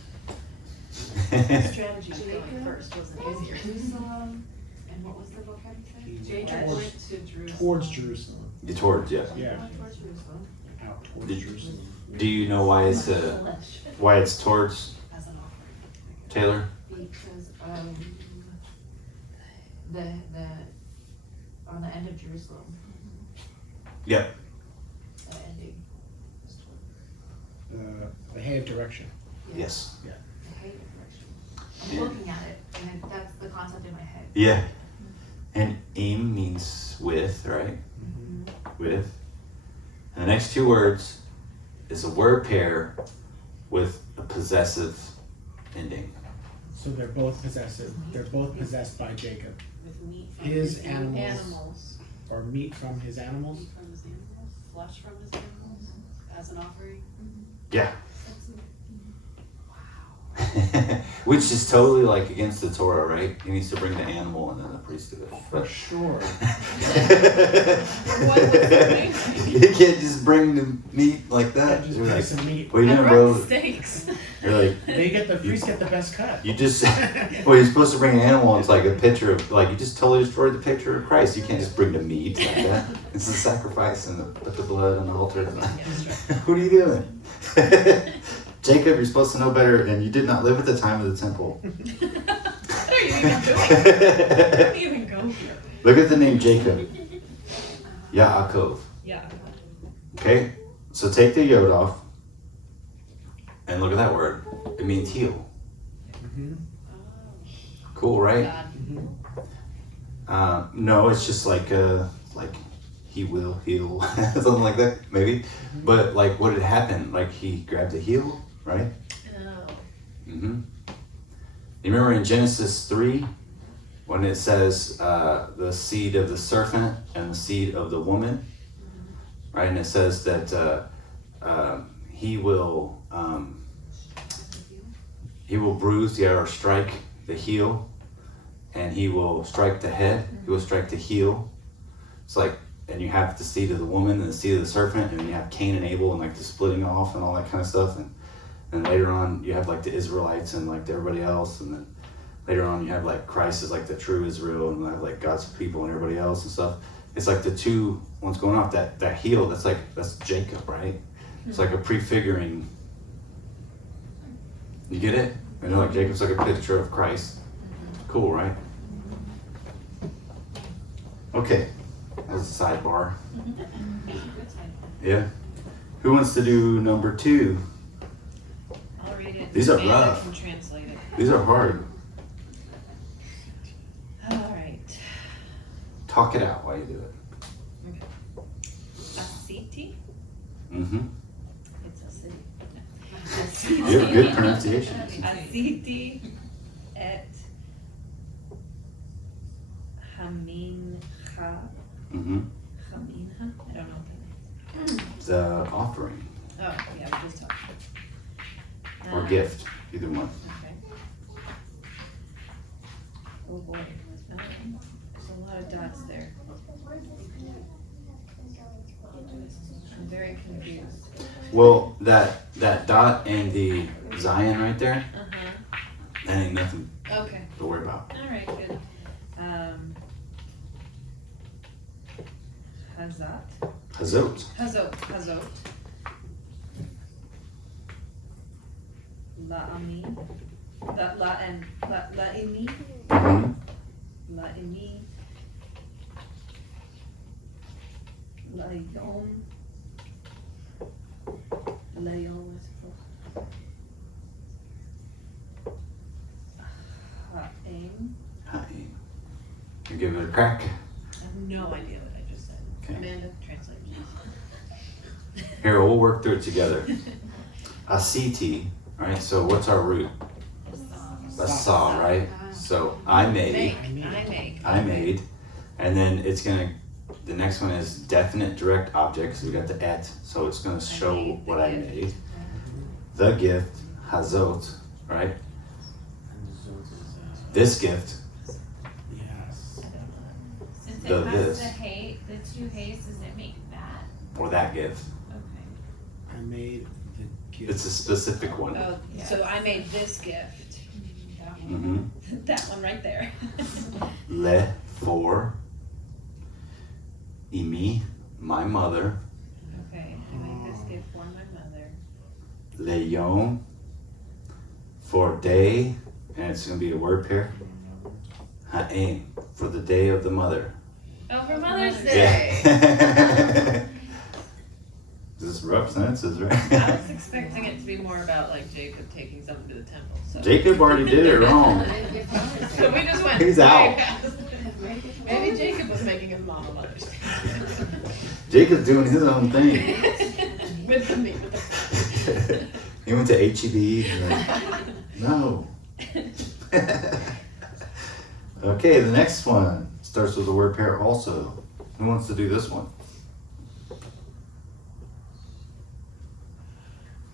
Strategy going first wasn't easier. Jerusalem, and what was the vocabulary? Jacob Towards- went to Jerusalem. Towards Jerusalem. Towards, yeah. Yeah, Towards Jerusalem. out towards Did- Jerusalem. Do you know why it's Flesh why it's towards, as an offering. Taylor? Because the on the end of Jerusalem. Yep. The ending. is toward The hay of direction. Yes. the hate direction. I'm looking at it, and that's the concept in my head. Yeah. And im means with, right? Mm-hmm. With. And the next two words is a word pair with a possessive ending. So they're both possessive. They're both possessed by Jacob, With meat from His his animals. animals. or meat from his animals. Meat from his animals, flesh from his animals, as an offering. Yeah. Which is totally like against the Torah, right? He needs to bring the animal and then the priest do it. For sure. What was the You can't just bring the meat like that. Just You're bring like, some meat. what are you I doing, brought bro? steaks. You're like, The priests get the best cut. you just, well, you're supposed to bring an animal and it's like a picture of, like, you just totally destroyed the picture of Christ. You can't just bring the meat like that. It's a sacrifice and put the blood on the altar. What are you doing? Jacob, you're supposed to know better, and you did not live at the time of the temple. What are you even doing? Where do you even go here? Look at the name Jacob. Yaakov. Yeah. Okay? So take the yod off, and look at that word. It means heal. Mm-hmm. Cool, right? God. No, it's just like he will heal, something like that, maybe. But like, what had happened? Like he grabbed a heel, right? Oh. Mm-hmm. You remember in Genesis 3 when it says the seed of the serpent and the seed of the woman, right? And it says that he will bruise, or strike the heel, and he will strike the head. He will strike the heel. It's like, and you have the seed of the woman and the seed of the serpent, and you have Cain and Abel and like the splitting off and all that kind of stuff. And later on, you have like the Israelites and like everybody else, and then later on, you have like Christ is like the true Israel, and you have like God's people and everybody else and stuff. It's like the two ones going off. That heel, that's Jacob, right? It's like a prefiguring. You get it? You know, like Jacob's like a picture of Christ. Cool, right? Okay, that was a sidebar. Yeah. Who wants to do number 2? I'll read it. These are Amanda rough. can translate it. These are hard. All right. Talk it out while you do it. Asiti. Mm-hmm. It's a city. You have good pronunciation. Asiti et Hamincha. Mm-hmm. Hamincha? I don't know what The offering that is. Oh, yeah, we just talked. or gift, either one. Okay. Oh boy, there's a lot of dots there. I'm very confused. Well, that dot and the Zion right there, Uh-huh. that ain't nothing Okay. to worry about. All right, good. Hazat. Hazot. Hazot. La'ami. La'imi. Mm-hmm. La'imi. Layom. Layom, I suppose. Ha'im. Hi. You give it a crack. I have no idea what I just said. Okay. Amanda, translate. Here, we'll work through it together. Asiti, right? So what's our root? Asa, right? So I made. I made. And then it's gonna, the next one is definite direct object. So we got the et, so it's gonna show made the what I gift. made. The gift, hazot, right? This gift, Yes. Since The it has this. the 2 hays, does it make that? or that gift. Okay. I made the gift. It's a specific one. Oh, so I made this gift. Mm-hmm. That one right there. Le, for. Imi, my mother. Okay, I made this gift for my mother. Le yom, for day, and it's gonna be a word pair. Ha'im, for the day of the mother. Oh, for Mother's Day. Yeah. This is rough sentences, I right? was expecting it to be more about like Jacob taking something to the temple. So. Jacob already did it wrong. So we just went. He's way out. past. Maybe Jacob was making his mom a Mother's Day. Jacob's doing his own thing. With the meat, with the. He went to HEB. No. Okay, the next one starts with the word pair also. Who wants to do this one?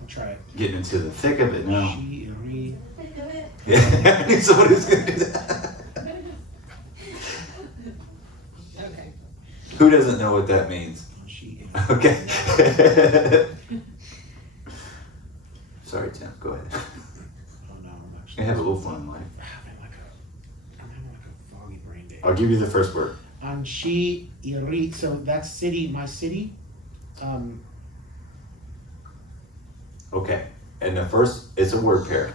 I'll try it. Getting into the thick of it now. She, re. Yeah, I knew somebody was gonna do that. Okay. Who doesn't know what that means? She Okay. Sorry, Tim. Go ahead. Oh no, I'm You actually have a little fun in life. I'm having like a foggy brain day. I'll give you the first word. Anshi Iri. So that's city, my city. Okay. And the first, it's a word pair.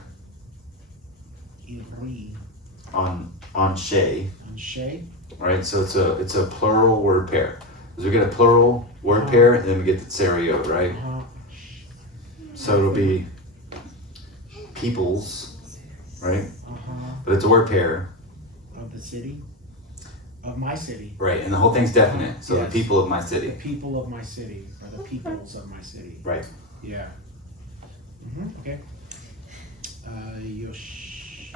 Iri. On Shay. Anshe. Right? So it's a plural word pair. Because we get a plural word Uh-huh. pair, and then we get the Tsario, right? So it'll be peoples, right? But it's a word pair, Of the city. Of my city. right? And the whole thing's definite. So Yes. the people of my The city, people of my city. Or the peoples of my city. right? Yeah. Okay. Yosh.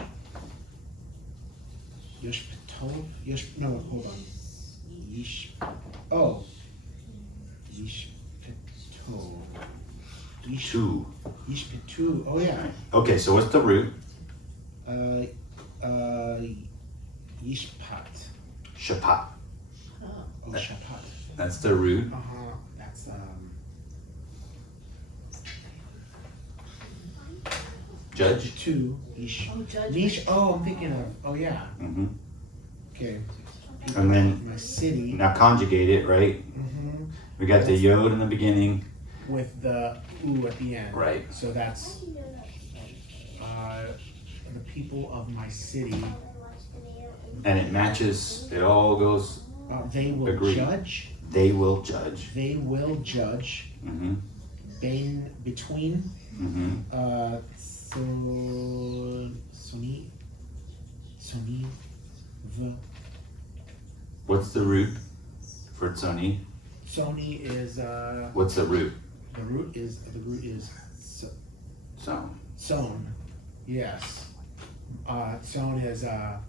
Yoshpatov? No, hold on. Yish. Oh. Yishpatov. Two. Yishpatu. Oh, yeah. Okay, so what's the root? Yishpat. Shapat. Oh, shapat. That's the root. That's, Judge. two. Yish. Oh, judge. Nish. Oh, I'm thinking of. Oh, yeah. Mm-hmm. Okay. And then My city. now conjugate it, right? Mm-hmm. We got the yod in the beginning. With the ooh at the end. Right. So that's the people of my city. And it matches, it all goes, They will Agreed. judge. they will judge. They will judge. Mm-hmm. Between. Mm-hmm. Sony. What's the root for Tsoni? Sony is What's the root? the root is So. Son. Yes. Son is Son.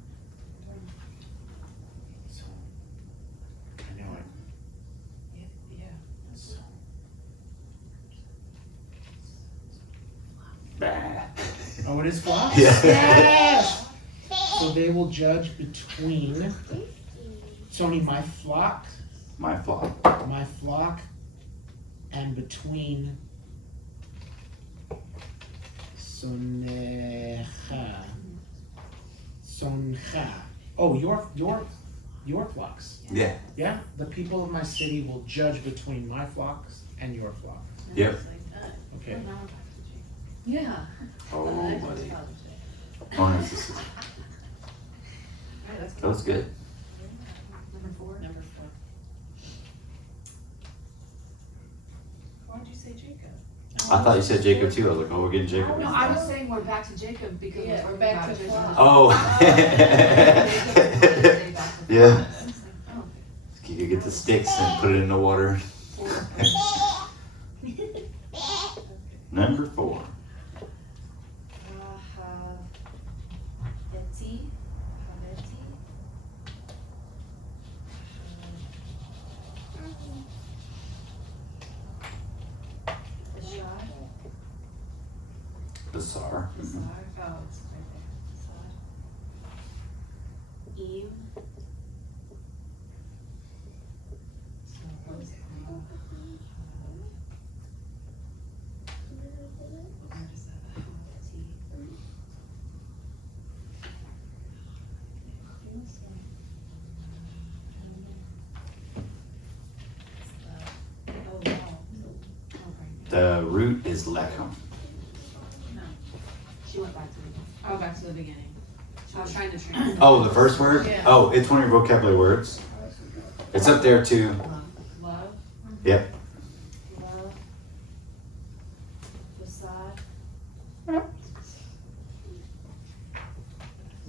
I know it. Yeah. Son. Bah. Oh, it is flocks? Yeah. Yes! So they will judge between Sony, my flock, My fault. and between Soncha. Oh, your flocks. Yeah. Yeah, the people of my city will judge between my flocks and your flock. Yep. It's like that. Okay. Now we're back to Jake. Yeah. Oh, That's buddy. Father's Day. Oh, no, this is- Alright, that's that was good. Number 4. Number 4. Why'd you say Jacob? I thought you said Jacob too. I was like, oh, we're getting Jacob. No, I was saying we're back to Jacob because Yeah, we're we're back about to Jacob. Flock. Oh. Yeah. Yeah. You could get the sticks and put it in the water. Number 4. Haveti. Bizarre. Mhm. Oh, it's right there. Eve. So what is it? Where is that? Oh, wow. Okay. The root is lechem. No. She went back to the beginning. Oh, back to the beginning. I was trying to translate. Oh, the first word? Yeah. Oh, it's one of your vocabulary words. It's up there too. Love. Yep. Love. Facade.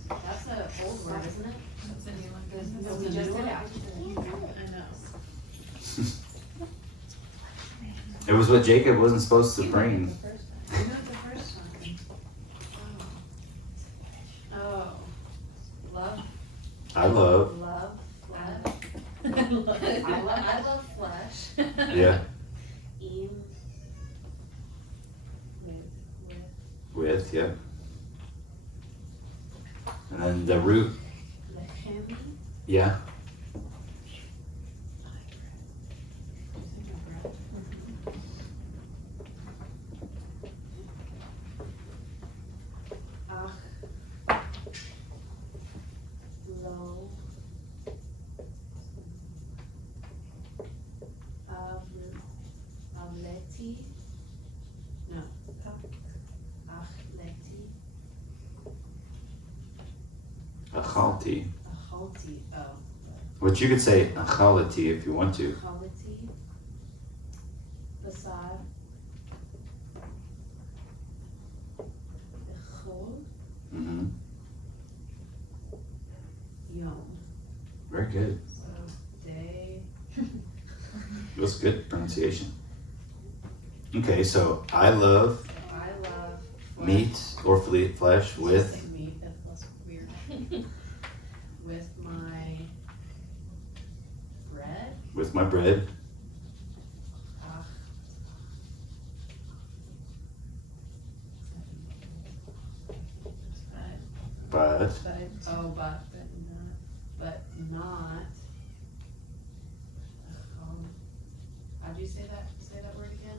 That's an old word, isn't it? That's a new one. No, we It's a just new did one? it. I know. It was what Jacob wasn't supposed to bring. The first time. You know the first one. Oh. Love. I love. Love. Flesh. I love flesh. Yeah. Eve. With. With, yep. And the root, Lechemi? yeah, Ach. Lo. Avleti. No. Achleti. achalti. Achalti. Oh. Which you could say achalati if you want to. Achalti. Basar. Echol. Hmm. Yom. Very good. So day. It was good pronunciation. Okay, so I love So I love meat or flesh with Say meat, that was weird. with my bread. my bread, Ach. but Oh, but not. How'd you say that? Say that word again.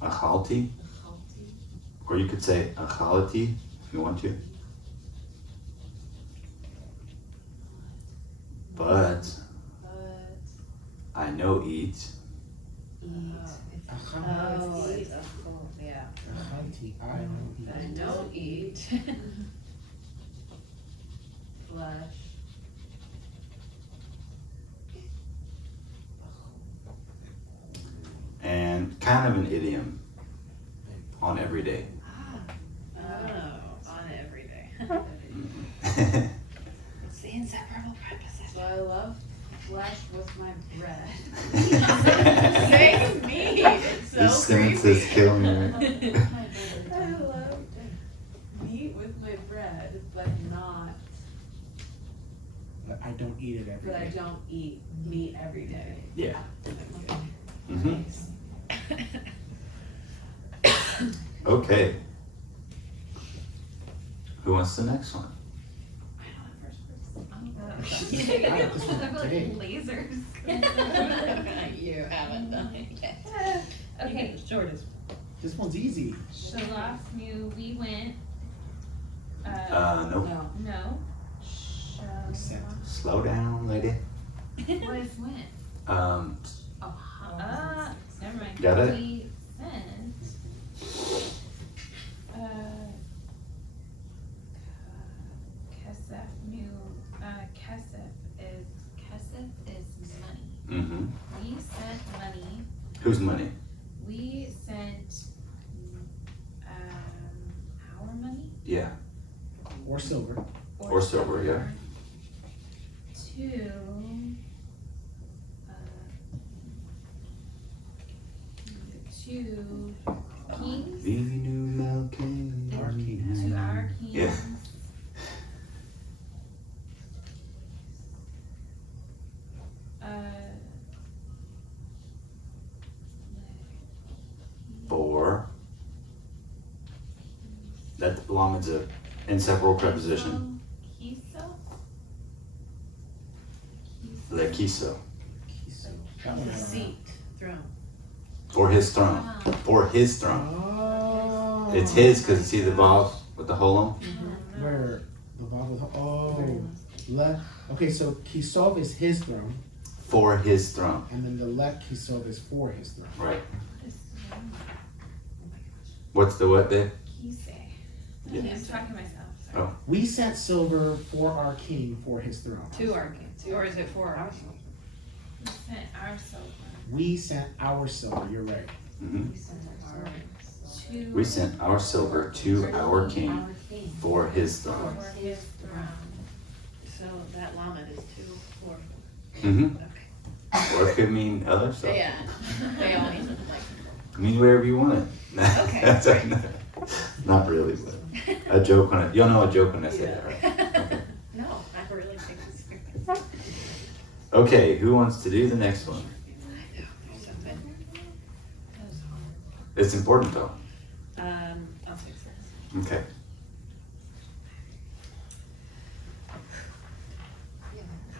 achalti, Achalti. or you could say achalati if you want to. But But I know eat. It's Eat. a full, yeah. Achalti, I know eat. I don't eat. Flesh. And kind of an idiom on every day. Oh, on every day. Mhm. It's the inseparable practices. So I love flesh with my bread. Say meat. It's so These sentences creepy. kill me. I love meat with my bread, but not. But I don't eat it every But I day. don't eat meat every day. Yeah. Hmm. Okay. Who wants the next one? I got this one today. Lasers. You haven't done it yet. Okay, The shortest. This one's easy. the last new we went. Nope. No. No. Reset. Slow down, lady. What is when? Um, Oh, never mind. Got it? We sent. Kesef new. Kesef is money. mm-hmm. We sent money. Whose money? We sent our money Or silver. Or silver, yeah. to kings, Our king. to our kings. Yeah. For that belongs to inseparable preposition. Kiso? Lekiso. That one I don't know. Seat, throne. For his throne. Wow. For his throne. Oh. It's his because see the vav with the holum? Where the Vav with okay, so Kisov is his throne, For his throne. and then the Lek Kisov is for his throne. Right. What's the what, babe? Kise. Yeah. I'm talking to myself. Sorry. Oh. We sent silver for our king for his throne. To our king. Or is it for our? We sent our silver We sent our silver, you're right. Hmm. to We sent our silver to our king for his throne. for his throne. So that lamed is 2 or. Hmm. Okay. Or it could mean other stuff. Yeah, they all mean Mean wherever you want it. Okay. That's not really, but a joke when you'll know a joke when I say that, right? like. No, I really think it's serious. Okay, who wants to do the next one? I know, there's something. That was hard. It's important though. I'll fix this. Okay.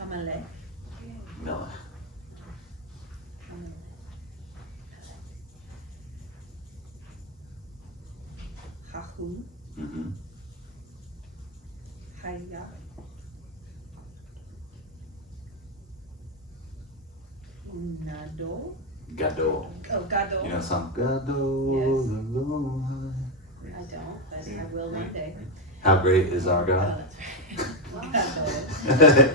Amalek. Melech. Hahu. Mm-hmm. Hayah. Nado. Gadol. Oh, Gadol. You know some Gadol. Yes. Elohai. I don't, but I will one day. How great is our Oh, God? that's right. Gadol.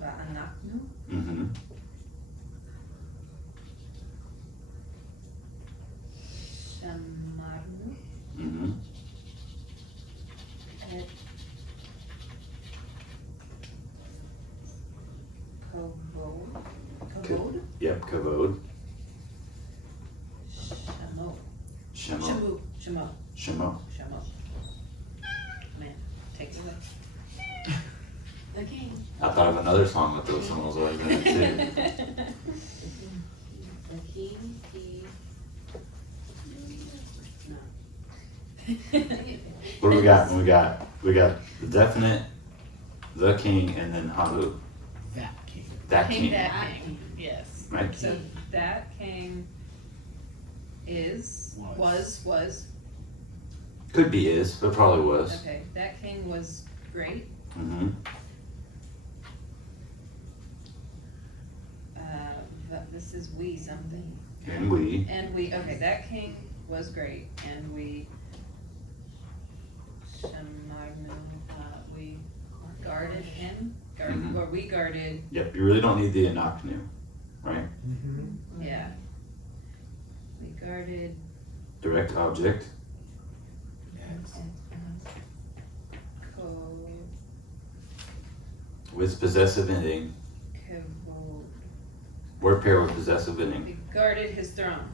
Va'anachnu. Mm-hmm. Shamarnu. Mm-hmm. Et Kavod. Kavod. Yep, Kavod. Shamo. Shemo. Shamu. Shamo. Shemo. Shamo. Man, take it away. The king. I thought of another song with those symbols like that too. The king, he. What do we got? We got the definite, the king, and then Hahu. That king. That King, king. that king, yes. Right? So that king is, was, Could be is, but probably was. okay, that king was great. Mm-hmm. This is we something. And we. And we, okay, that king was great, and we, Shamarnu, we guarded him, Mhm. or we guarded, Yep, you really don't need the Anaknu, right? Mm-hmm. yeah. We guarded, Direct object. Yes. With possessive ending. Kavod. Word pair with possessive ending. We guarded his throne.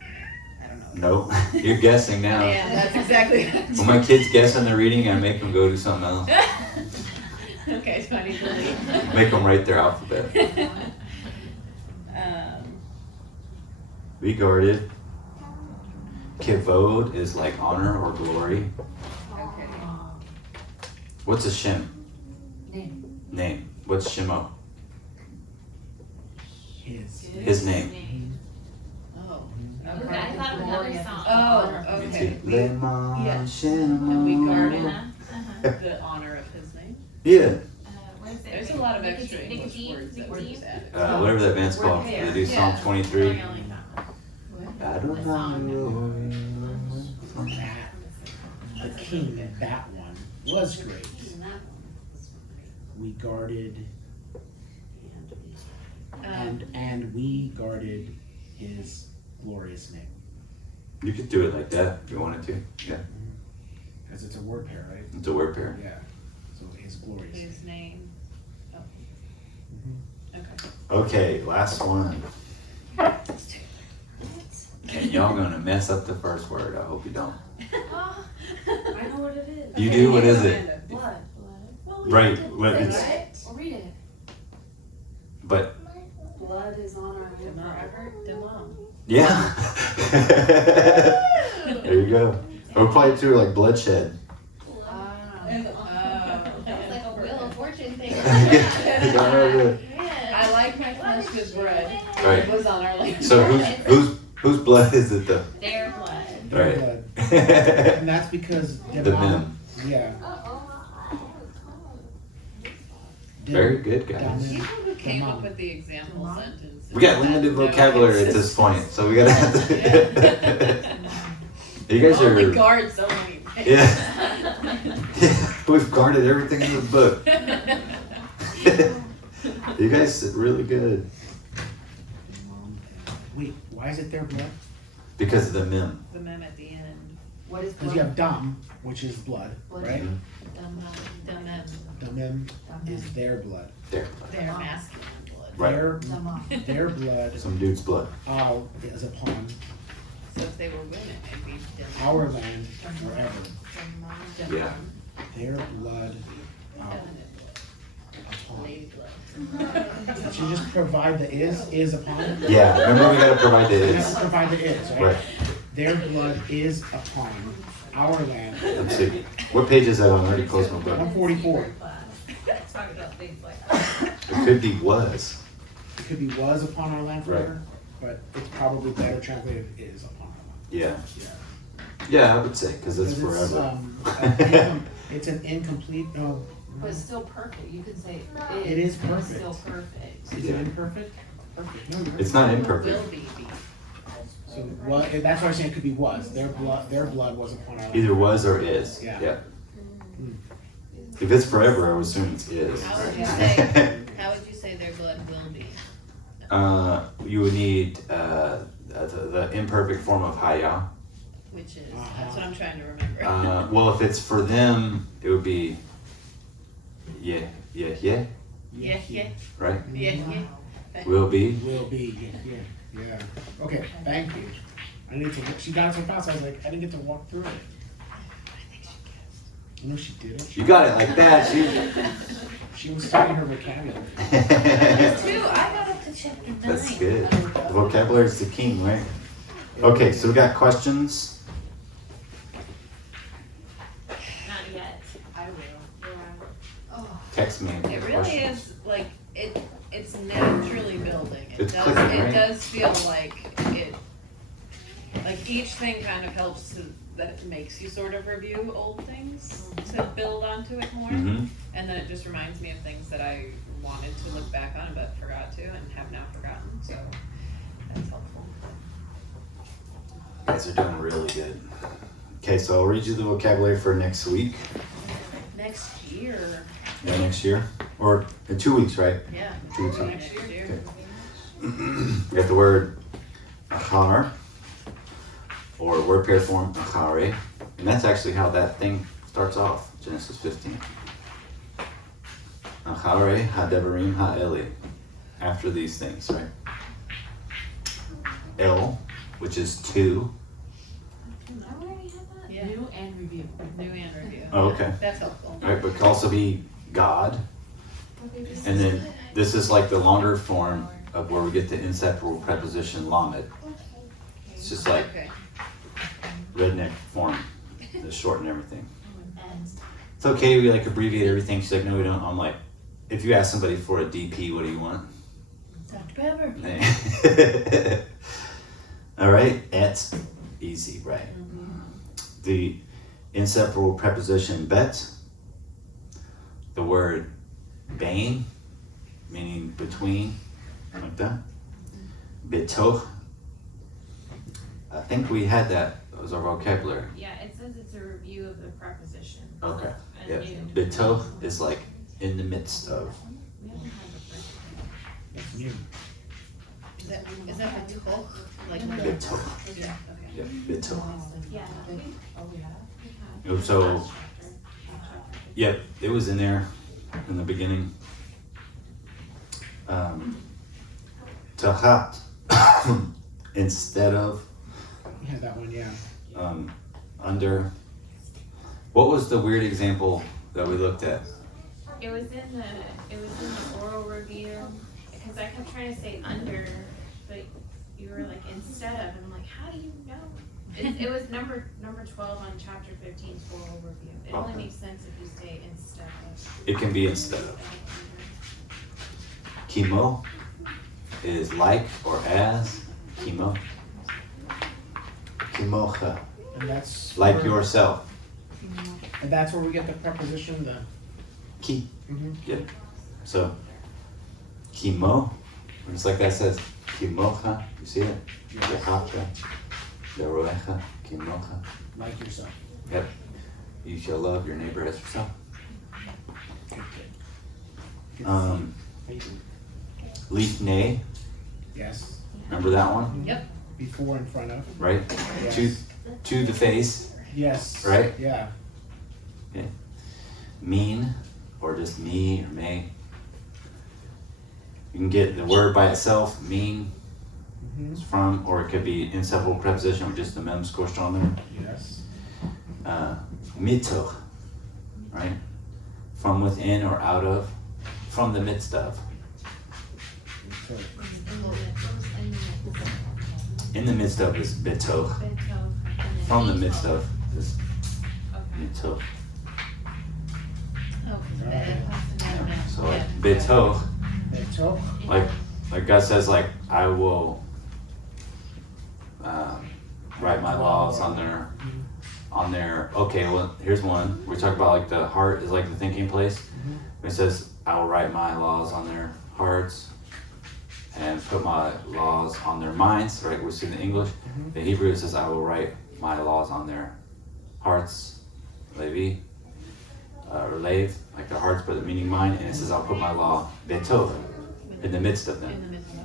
I don't know. Nope. You're guessing now. Yeah, that's exactly. When my kids guess on the reading, I make them go do something else. Okay, so I need to leave. Make them write their alphabet. We guarded. Kavod is like honor or glory. Okay. What's a Shem? Name. Name. What's Shemo? His. name. Oh. Okay, I thought of another song. Oh, Me okay. too. Lema Yes. Shemo. And we guarded Uh-huh. the honor of his name. Yeah. What is it? There's a lot of extra Nicotine- English nicotine? words that were Nicotine? just added. Whatever that band's Word called. pair. They do Psalm Yeah. 23. That, the king, that one, was great. We guarded, and we guarded his glorious name. You could do it like that if you wanted to. Yeah. Because it's a word pair, right? It's a word pair. Yeah. So his glorious name. His name. Oh. Okay. Okay, last one. And y'all gonna mess up the first word. I hope you don't. I know what it is. You do? What is it? Blood. Well, Right, have to what say it's- it. We'll read it. But Blood is on our lips forever. Demon. yeah. There you go. Or play it through like bloodshed. It's like a Wheel of Fortune thing. I like my flesh with bread. Right. It was on our list. So whose blood is it though? Their blood. Right. And that's because The mem. Yeah. Very good, guys. People who came Demon. up with the example sentence. We got limited vocabulary at this point, so we gotta have to. You guys are. Only guard so many things. Yeah. We've guarded everything in this book. You guys did really good. Wait, why is it their blood? Because of the mem. The mem at the end. What is Because blood? you have dam, which is blood, What right? is The mem. Damim is their blood. There. Their masculine blood. Right. Their blood Some dude's blood. is upon So if they were women, it'd be demon. our land forever. Demon. Yeah. Their blood Feminine blood. upon. Lady blood. So you just provide the is upon. Yeah, remember we gotta provide the You have is. to provide the is, right? Right. Their blood is upon our land. Let's see. What page is that on? I already closed my book. 144. Talk about things like that. It could be was. It could be was upon our land forever, but it's probably better translated is upon our land. Yeah. Yeah. Yeah, I would say, because it's 'Cause forever. it's an incomplete, But it's still perfect, you can say It is and it's perfect. still perfect. is Yeah. it imperfect? Perfect. No, you're It's right. not Will imperfect. be. So what, that's why I'm saying it could be was. Their blood was upon our land. Either was or is. Yeah. If it's forever, I would assume it's is. How would you say, how would you say their blood will be? You would need the imperfect form of haya. Which is, Uh-huh. that's what I'm trying to remember. Well, if it's for them, it would be yeah, Yeah, yeah, right? yeah, yeah. Will be. Will be, yeah. Okay, thank you. I need to, she got it so fast, I was like, I didn't get to walk through it. No, she didn't. You got it like that. She was studying her vocabulary. Two, I got up to chapter 9. That's good. The vocabulary is the king, right? Okay, so we got questions. Not yet. I will. Yeah. Oh, Text me. it really questions. is, like, it's naturally building. It's clicking, right? It does feel like it, like each thing kind of helps to, that makes you sort of review old things to build onto it more. Mhm. And then it just reminds me of things that I wanted to look back on but forgot to and have now forgotten, so that's helpful. You guys are doing really good. Okay, so I'll read you the vocabulary for next week. Next year, Yeah, next year. Or in 2 weeks, right? yeah. 2 weeks. Next year. Okay. We got the word achar, or word pair form achare, and that's actually how that thing starts off, Genesis 15. Achare hadevarim ha'eli, after these things, right? El, which is two. I already had that. Yeah, New and review. new and review. Oh, okay. That's helpful. Right, but it could also be God, and then this is like the longer form of where we get the inseparable preposition lamed. It's just like Okay. redneck form, the short and everything. It's okay, we like abbreviate everything. She's like, no, we don't. I'm like, if you ask somebody for a DP, what do you want? Dr. Pepper. All right, it's easy, right? The inseparable preposition bet, the word bain, meaning between, like that. Betoch. I think we had that as our vocabulary. Yeah, it says it's a review of the preposition. Okay. And Yeah. new. Betoch is like in the midst of. We haven't had the first one. That's new. Is that my talk? Like Betoch. Yeah, okay. Yeah, betoch. Yeah. Oh, yeah? We have. So, Last chapter. yep, it was in there in the beginning. Tachat, instead of, We had that one, yeah. under. What was the weird example that we looked at? It was in the oral review, because I kept trying to say under, but you were like instead of, and I'm like, how do you know? It was number 12 on chapter 15's oral review. It only Okay. makes sense if you say instead of. It can be instead of. Chemo is like or as. Chemo. Chemocha, And that's. like where- yourself. And that's where we get the preposition, the. Ki. Mhm. So, chemo, it's like that says, chimocha, you see it? Yehacha, yeroecha, chimocha. Like yourself. Yep. You shall love your neighbor as yourself. Lifnei, Yes, remember that one, Yep. before in front of. right? Yes. To the face, Yes. Right? Yeah. mean, or just me or may. You can get the word by itself, mean, Mhm. is from, or it could be inseparable preposition with just the mem squished on there. Yes. Mitoch, right? From within or out of. from the midst of. So, In the midst of is betoch. From the midst of is mitoch. So like betoch, so, like God says, like I will write my laws on their. Okay, well here's one. We talk about like the heart is like the thinking place. It says I will write my laws on their hearts and put my laws on their minds. Right, we see in the English. The Hebrew it says I will write my laws on their hearts, levi, or lave, like their hearts, but the meaning mind. And it says I'll put my law betov, in the midst of them. In the midst of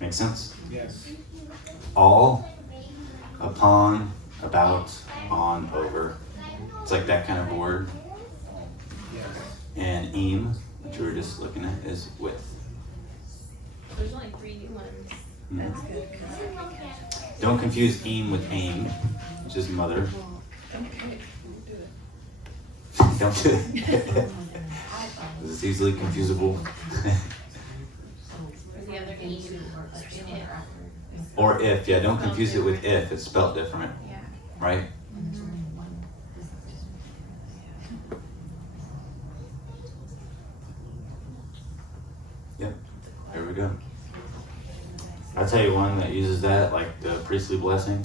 Make sense? yes. All, upon, about, on, over. It's like that kind of word. Yes. And im, which we were just looking at, is with. There's only 3 new ones. That's good. Don't confuse im with aim, which is mother. Okay, we'll do it. Don't do it. It's easily confusable. Or the other E in it. Or if, yeah, don't confuse it with if, it's spelled different, Yeah. right? Yep, there we go. I'll tell you one that uses that, like the priestly blessing.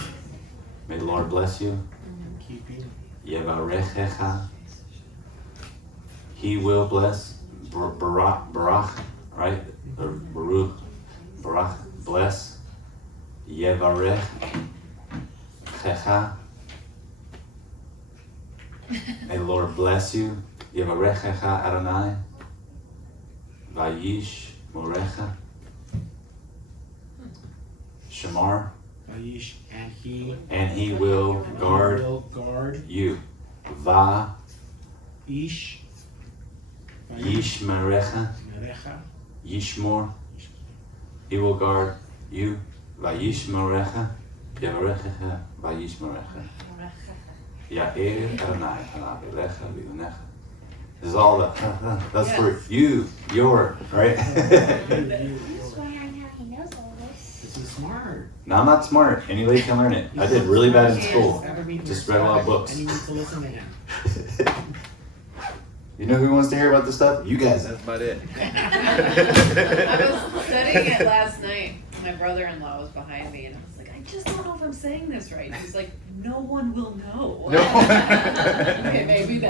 May the Lord bless you. Keeping. Yevarechecha. He will bless. Barach, right? Or Baruch, Barach, bless. Yevarechecha. May the Lord bless you. Yevarechecha Adonai. Vayish Morecha. Shamar. Aish, And he will guard will guard you. Va Ish. Yishmerecha. Merecha. Yishmor. He will guard you. Vayishmerecha. Yevarechecha. Vayishmerecha. Ya'er Adonai. Hanavilecha Viunecha. This is all the, that's for you, your, right? I'm just wondering how he knows all this. This is smart. No, I'm not smart. Anybody can learn it. I did really bad in school. Every meeting Just is read a lot of smart, books. And you need to listen to him. You know who wants to hear about this stuff? You guys. That's about it. I was studying it last night. My brother-in-law was behind me, and I was like, I just don't know if I'm saying this right. He's like, no one will know. No. Okay, maybe that's